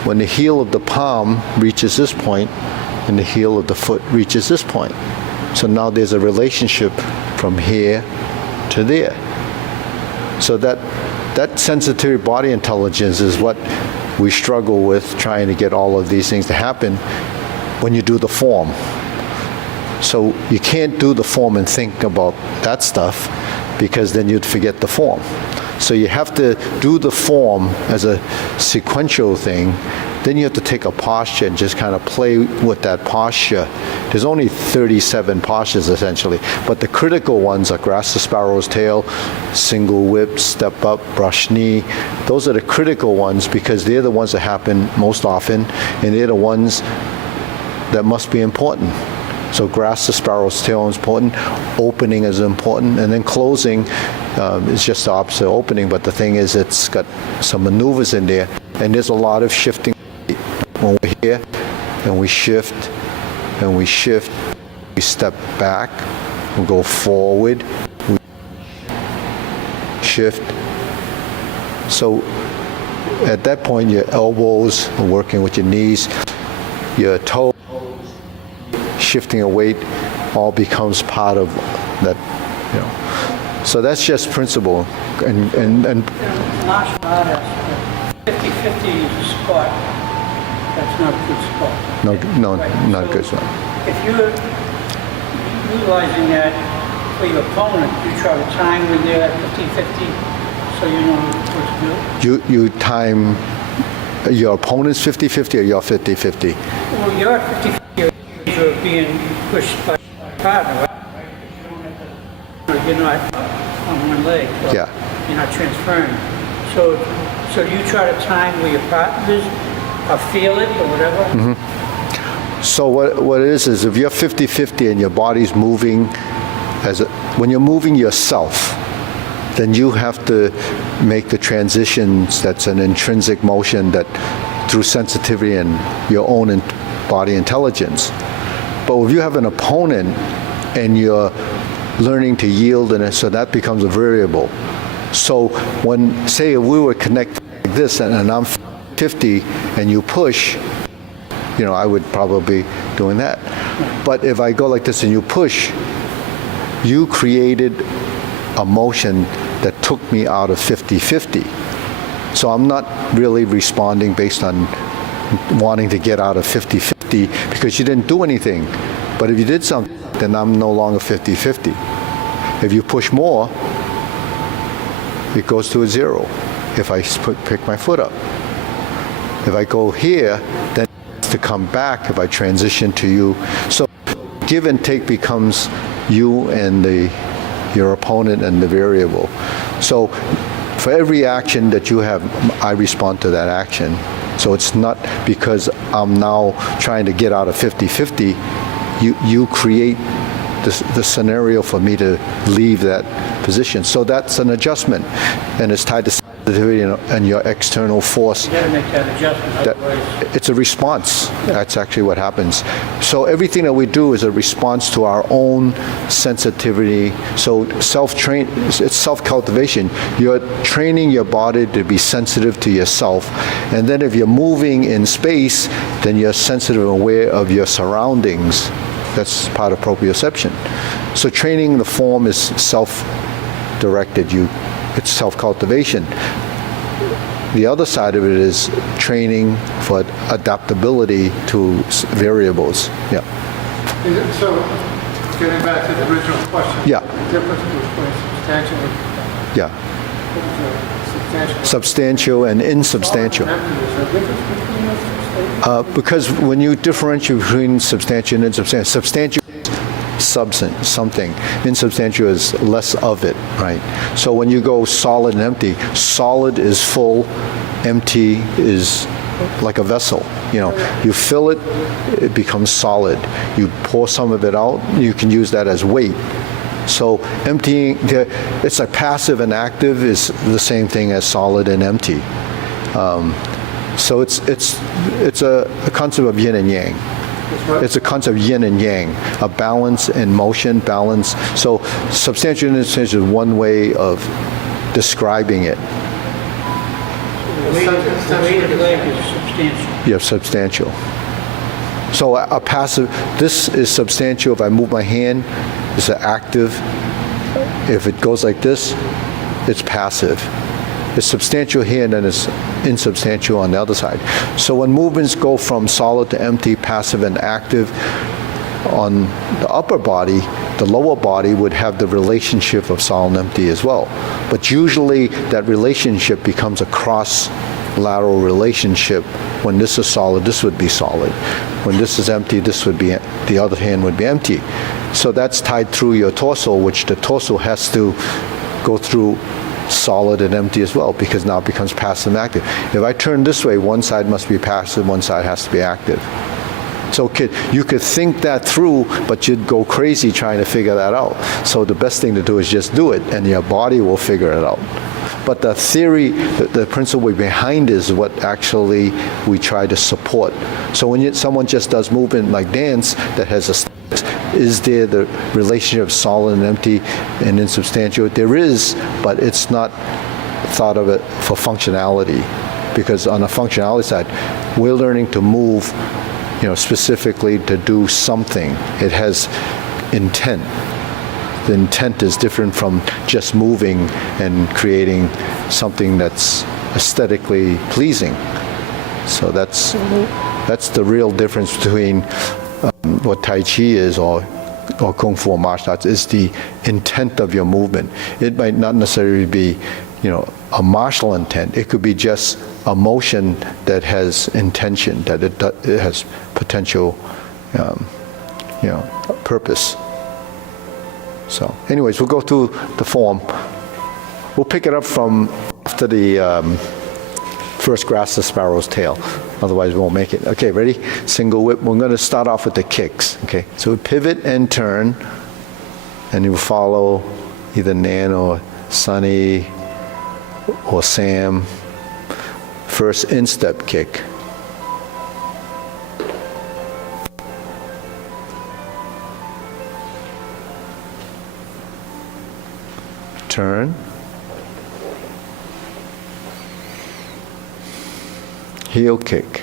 When the heel of the palm reaches this point and the heel of the foot reaches this point. So now there's a relationship from here to there. So that sensitive body intelligence is what we struggle with, trying to get all of these things to happen when you do the form. So you can't do the form and think about that stuff, because then you'd forget the form. So you have to do the form as a sequential thing. Then you have to take a posture and just kind of play with that posture. There's only 37 postures essentially, but the critical ones are grasp the sparrow's tail, single whip, step up, brush knee. Those are the critical ones, because they're the ones that happen most often, and they're the ones that must be important. So grasp the sparrow's tail is important, opening is important, and then closing is just the opposite of opening, but the thing is it's got some maneuvers in there, and there's a lot of shifting. When we're here, and we shift, we step back, we go forward, we shift. So at that point, your elbows are working with your knees, your toes, shifting a weight, all becomes part of that, So that's just principle. And martial artists, 50-50 spot. That's not a good spot. No, Right. not So good. So. if you're utilizing that for your opponent, you try to time when they're at 50-50, so you know what to do. You time your opponent's 50-50 or you're 50-50? Well, you're at 50-50, you're being pushed by your partner, right? You're not on one leg. So Yeah. You're not transferring. So you try to time where your partner is, or feel it, or whatever. Mm-hmm. So what it is if you're 50-50 and your body's moving, when you're moving yourself, then you have to make the transitions. That's an intrinsic motion that through sensitivity and your own body intelligence. But if you have an opponent and you're learning to yield, and so that becomes a variable. So when, say, if we were connected like this, and I'm 50 and you push, I would probably be doing that. But if I go like this and you push, you created a motion that took me out of 50-50. So I'm not really responding based on wanting to get out of 50-50 because you didn't do anything. But if you did something, then I'm no longer 50-50. If you push more, it goes to a 0 if I pick my foot up. If I go here, then it's to come back if I transition to you. So give and take becomes you and your opponent and the variable. So for every action that you have, I respond to that action. So it's not because I'm now trying to get out of 50-50. You create the scenario for me to leave that position. So that's an adjustment, and it's tied to and your external force. You gotta make that adjustment, That, otherwise, it's a response. That's actually what happens. So everything that we do is a response to our own sensitivity. So self-train, it's self-cultivation. You're training your body to be sensitive to yourself. And then if you're moving in space, then you're sensitive and aware of your surroundings. That's part of proprioception. So training the form is self-directed. It's self-cultivation. The other side of it is training for adaptability to variables. Yeah. So, getting back to the original question. Yeah. The difference between substantial and Yeah. substantial. Substantial and insubstantial. Empty, is there a difference between those two statements? Because when you differentiate between substantial and insubstantial, substantial is substance, something. Insubstantial is less of it, right? So when you go solid and empty, solid is full, empty is like a vessel. You fill it, it becomes solid. You pour some of it out, you can use that as weight. So emptying, it's like passive and active is the same thing as solid and empty. So it's a concept of yin and yang. It's a concept of yin and yang, a balance in motion, balance. So substantial and insubstantial is one way of describing it. the weight of the leg is substantial. Yeah, substantial. So a passive, this is substantial. If I move my hand, it's an active. If it goes like this, it's passive. It's substantial here and then it's insubstantial on the other side. So when movements go from solid to empty, passive and active, on the upper body, the lower body would have the relationship of solid and empty as well. But usually that relationship becomes a cross-lateral relationship. When this is solid, this would be solid. When this is empty, this would be, the other hand would be empty. So that's tied through your torso, which the torso has to go through solid and empty as well, because now it becomes passive and active. If I turn this way, one side must be passive, one side has to be active. So you could think that through, but you'd go crazy trying to figure that out. So the best thing to do is just do it, and your body will figure it out. But the theory, the principle behind is what actually we try to support. So when someone just does movement like dance that has a stance, is there the relationship of solid and empty and insubstantial? There is, but it's not thought of it for functionality. Because on the functionality side, we're learning to move, specifically to do something. It has intent. The intent is different from just moving and creating something that's aesthetically pleasing. So that's the real difference between what Tai Chi is or Kung Fu or martial arts, is the intent of your movement. It might not necessarily be, a martial intent. It could be just a motion that has intention, that it has potential, purpose. So, anyways, we'll go through the form. We'll pick it up from after the first grasp the sparrow's tail. Otherwise, we won't make it. Okay, ready? Single whip. We're going to start off with the kicks. Okay, so we pivot and turn, and you follow either Nan or Sunny or Sam. First instep kick. Turn. Heel kick.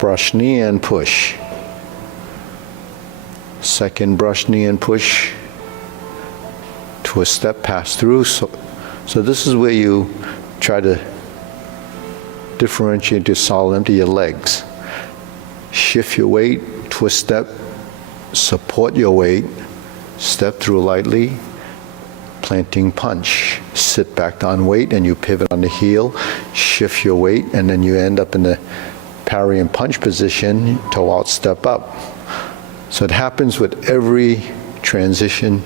Brush knee and push. Second brush knee and push. Twist step, pass through. So this is where you try to differentiate your solid empty your legs. Shift your weight, twist step, support your weight, step through lightly, planting punch. Sit back down weight and you pivot on the heel, shift your weight, and then you end up in the parry and punch position, toe out, step up. So it happens with every transition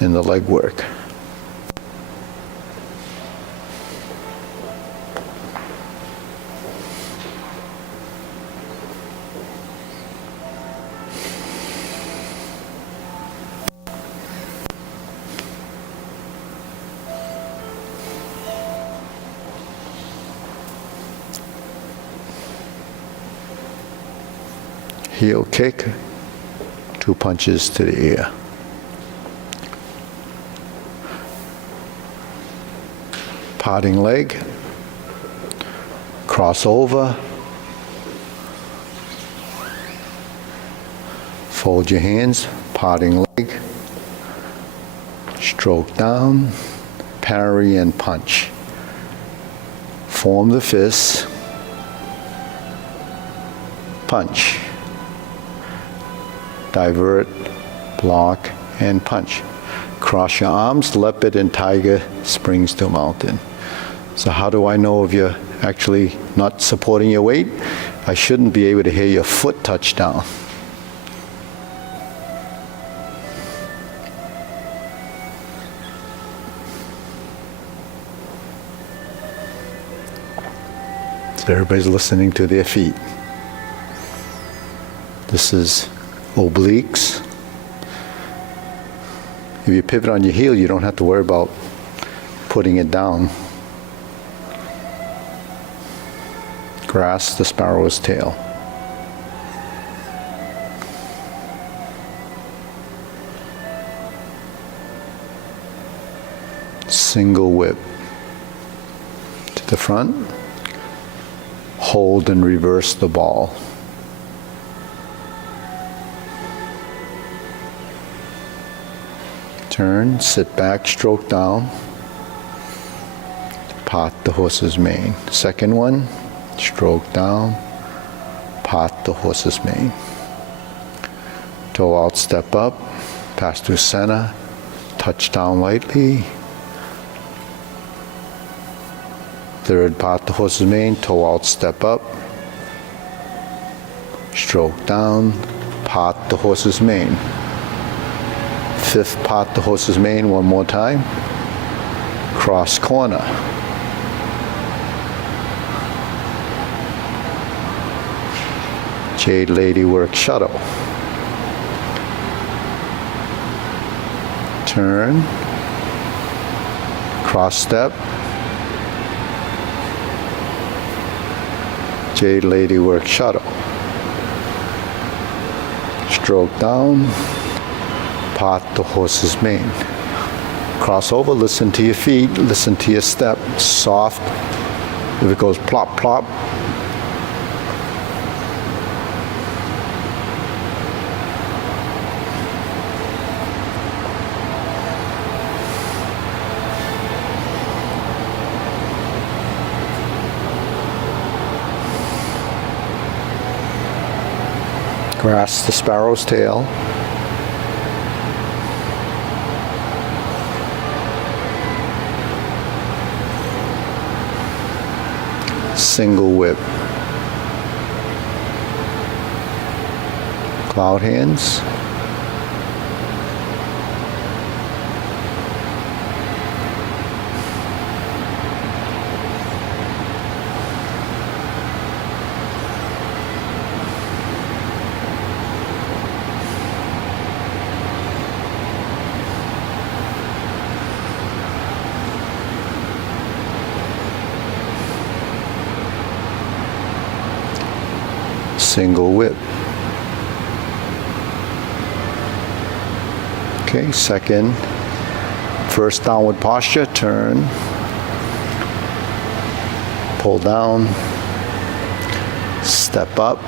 in the leg work. heel kick, 2 punches to the ear. Parting leg, cross over, fold your hands, parting leg, stroke down, parry and punch. Form the fist, punch, divert, block, and punch. Cross your arms, leopard and tiger, springs to mountain. So how do I know if you're actually not supporting your weight? I shouldn't be able to hear your foot touch down. So everybody's listening to their feet. This is obliques. If you pivot on your heel, you don't have to worry about putting it down. Grasp the sparrow's tail. Single whip to the front. Hold and reverse the ball. Turn, sit back, stroke down. Pot the horse's mane. Second one, stroke down, pot the horse's mane. Toe out, step up, pass through center, touch down lightly. Third, pot the horse's mane, toe out, step up, stroke down, pot the horse's mane. Fifth, pot the horse's mane one more time. Cross corner. Jade lady work shuttle. Turn. Cross step. Jade lady work shuttle. Stroke down. Pot the horse's mane. Cross over, listen to your feet, listen to your step, soft. If it goes plop, plop. Grasp the sparrow's tail. Single whip. Cloud hands. Single whip. Okay, second. First downward posture, turn. Pull down. Step up.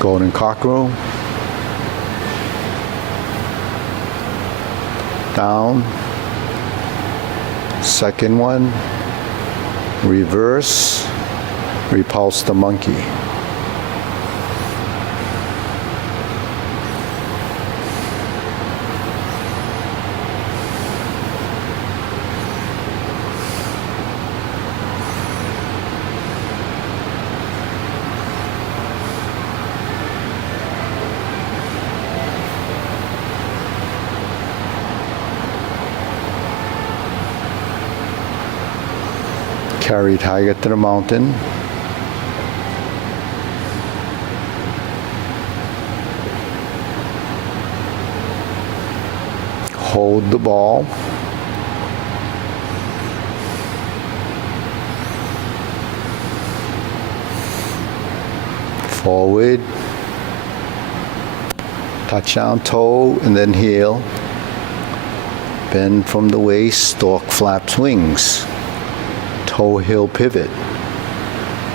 Golden cockerel. Down. Second one. Reverse. Repulse the monkey. Carry tiger to the mountain. Hold the ball. Forward. Touch down, toe, and then heel. Bend from the waist, stork flaps wings. Toe heel pivot.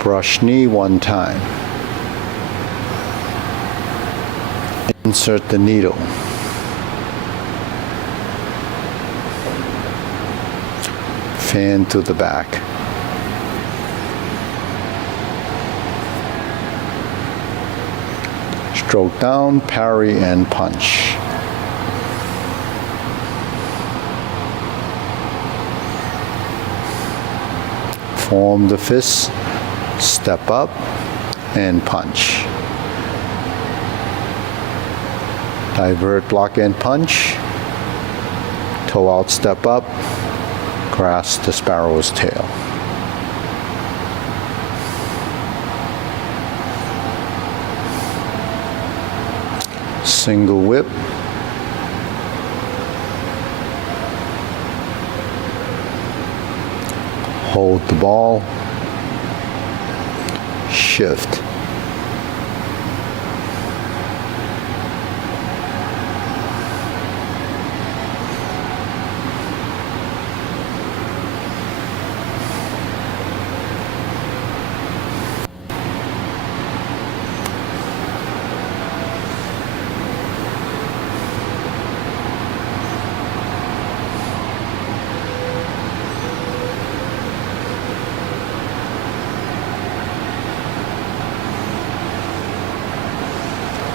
Brush knee one time. Insert the needle. Fan to the back. Stroke down, parry, and punch. Form the fist, step up, and punch. Divert, block, and punch. Toe out, step up, grasp the sparrow's tail. Single whip. Hold the ball. Shift.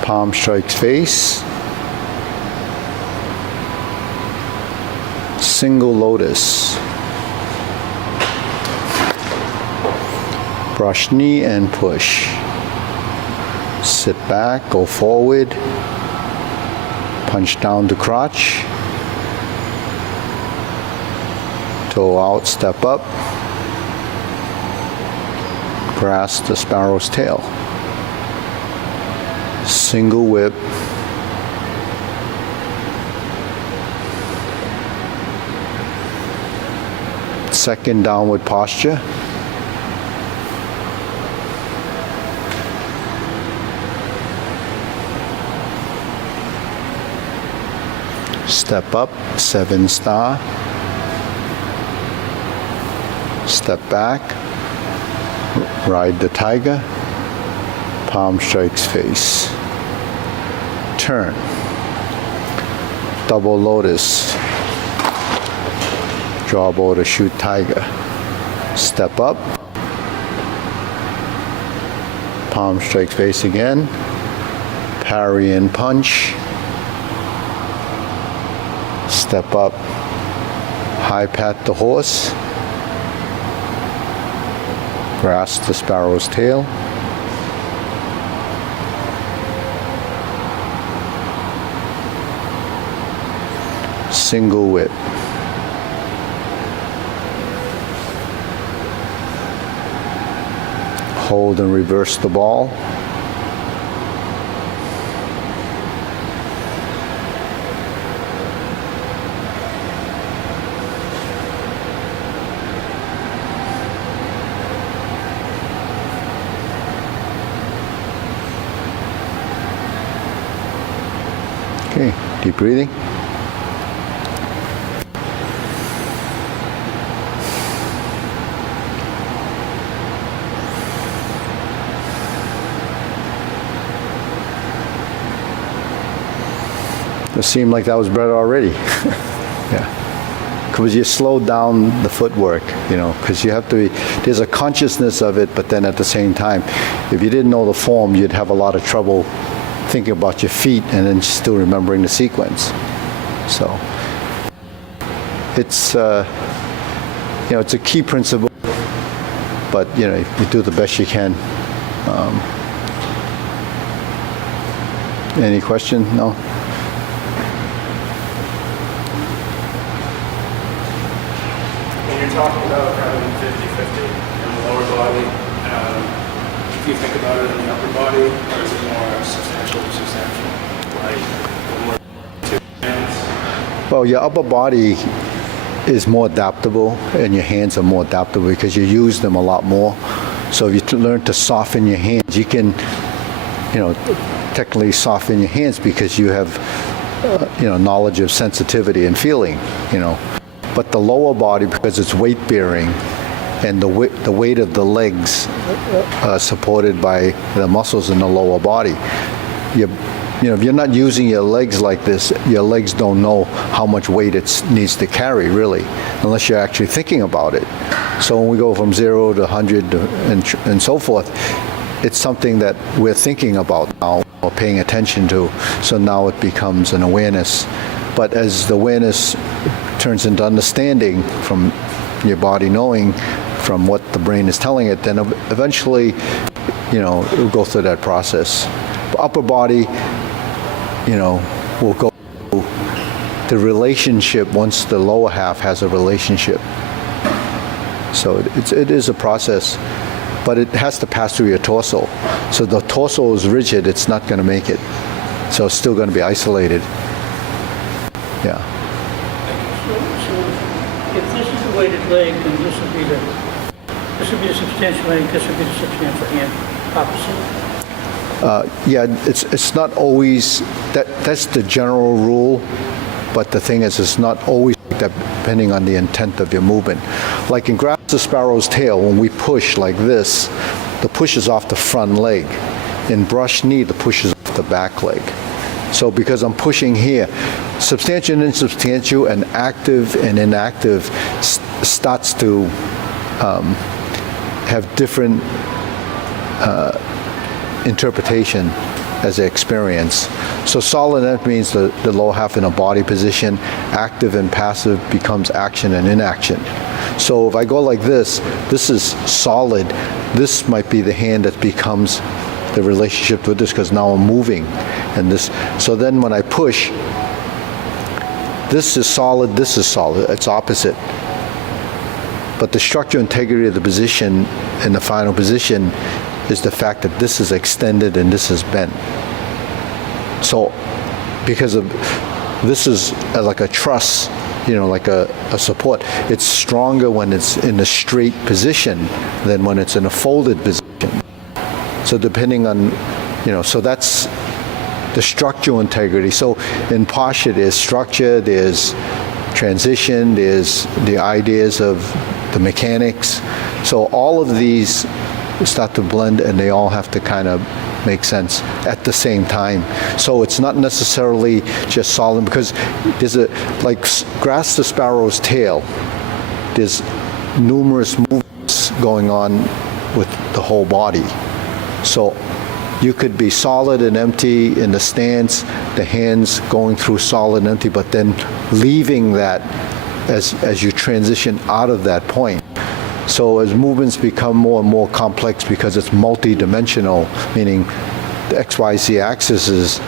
Palm strikes face. Single lotus. Brush knee and push. Sit back, go forward. Punch down to crotch. Toe out, step up. Grasp the sparrow's tail. Single whip. Second downward posture. Step up, 7-star. Step back. Ride the tiger. Palm strikes face. Turn. Double lotus. Draw bow to shoot tiger. Step up. Palm strikes face again. Parry and punch. Step up. High pat the horse. Grasp the sparrow's tail. Single whip. Hold and reverse the ball. Okay, deep breathing. It seemed like that was better already. Yeah. Because you slowed down the footwork, you know, because you have to be, there's a consciousness of it, but then at the same time, if you didn't know the form, you'd have a lot of trouble thinking about your feet and then still remembering the sequence. So, it's, you know, it's a key principle, but, you know, you do the best you can. Any question? No? When you're talking about having 50-50 in the lower body, do you think about it in the upper body, or is it more substantial? Like, more two hands? Well, your upper body is more adaptable, and your hands are more adaptable because you use them a lot more. So if you learn to soften your hands, you can technically soften your hands because you have, knowledge of sensitivity and feeling, But the lower body, because it's weight bearing, and the weight of the legs supported by the muscles in the lower body, if you're not using your legs like this, your legs don't know how much weight it needs to carry, really, unless you're actually thinking about it. So when we go from 0 to 100 and so forth, it's something that we're thinking about now or paying attention to. So now it becomes an awareness. But as the awareness turns into understanding from your body knowing from what the brain is telling it, then eventually, it will go through that process. Upper body, will go through the relationship once the lower half has a relationship. So it is a process, but it has to pass through your torso. So the torso is rigid, it's not going to make it. So it's still going to be isolated. Yeah. So if this is the weighted leg, then this would be the substantial leg, this would be the substantial hand, opposite. Yeah, it's not always, that's the general rule, but the thing is, it's not always like that depending on the intent of your movement. Like in grasp the sparrow's tail, when we push like this, the push is off the front leg. In brush knee, the push is off the back leg. So because I'm pushing here, substantial and insubstantial and active and inactive starts to have different interpretation as an experience. So solid that means the lower half in a body position, active and passive becomes action and inaction. So if I go like this is solid. This might be the hand that becomes the relationship with this because now I'm moving. And this, so then when I push, this is solid, it's opposite. But the structural integrity of the position in the final position is the fact that this is extended and this is bent. So because of this is like a truss, like a support. It's stronger when it's in a straight position than when it's in a folded position. So depending on, so that's the structural integrity. So in posture, there's structure, there's transition, there's the ideas of the mechanics. So all of these start to blend and they all have to kind of make sense at the same time. So it's not necessarily just solid because there's like grasp the sparrow's tail, there's numerous movements going on with the whole body. So you could be solid and empty in the stance, the hands going through solid and empty, but then leaving that as you transition out of that point. So as movements become more and more complex because it's multi-dimensional, meaning the XYZ axis is,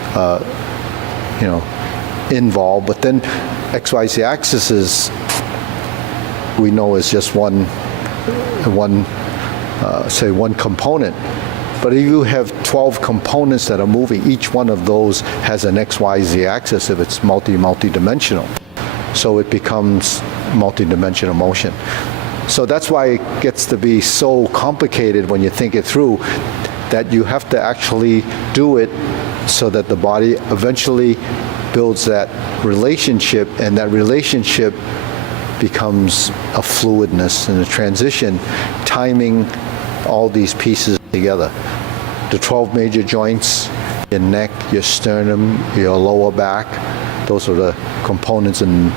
involved, but then XYZ axis is, we know is just one component. But if you have 12 components that are moving, each one of those has an XYZ axis if it's multi-dimensional. So it becomes multi-dimensional motion. So that's why it gets to be so complicated when you think it through, that you have to actually do it so that the body eventually builds that relationship, and that relationship becomes a fluidness and a transition, timing all these pieces together. The 12 major joints, your neck, your sternum, your lower back, those are the components in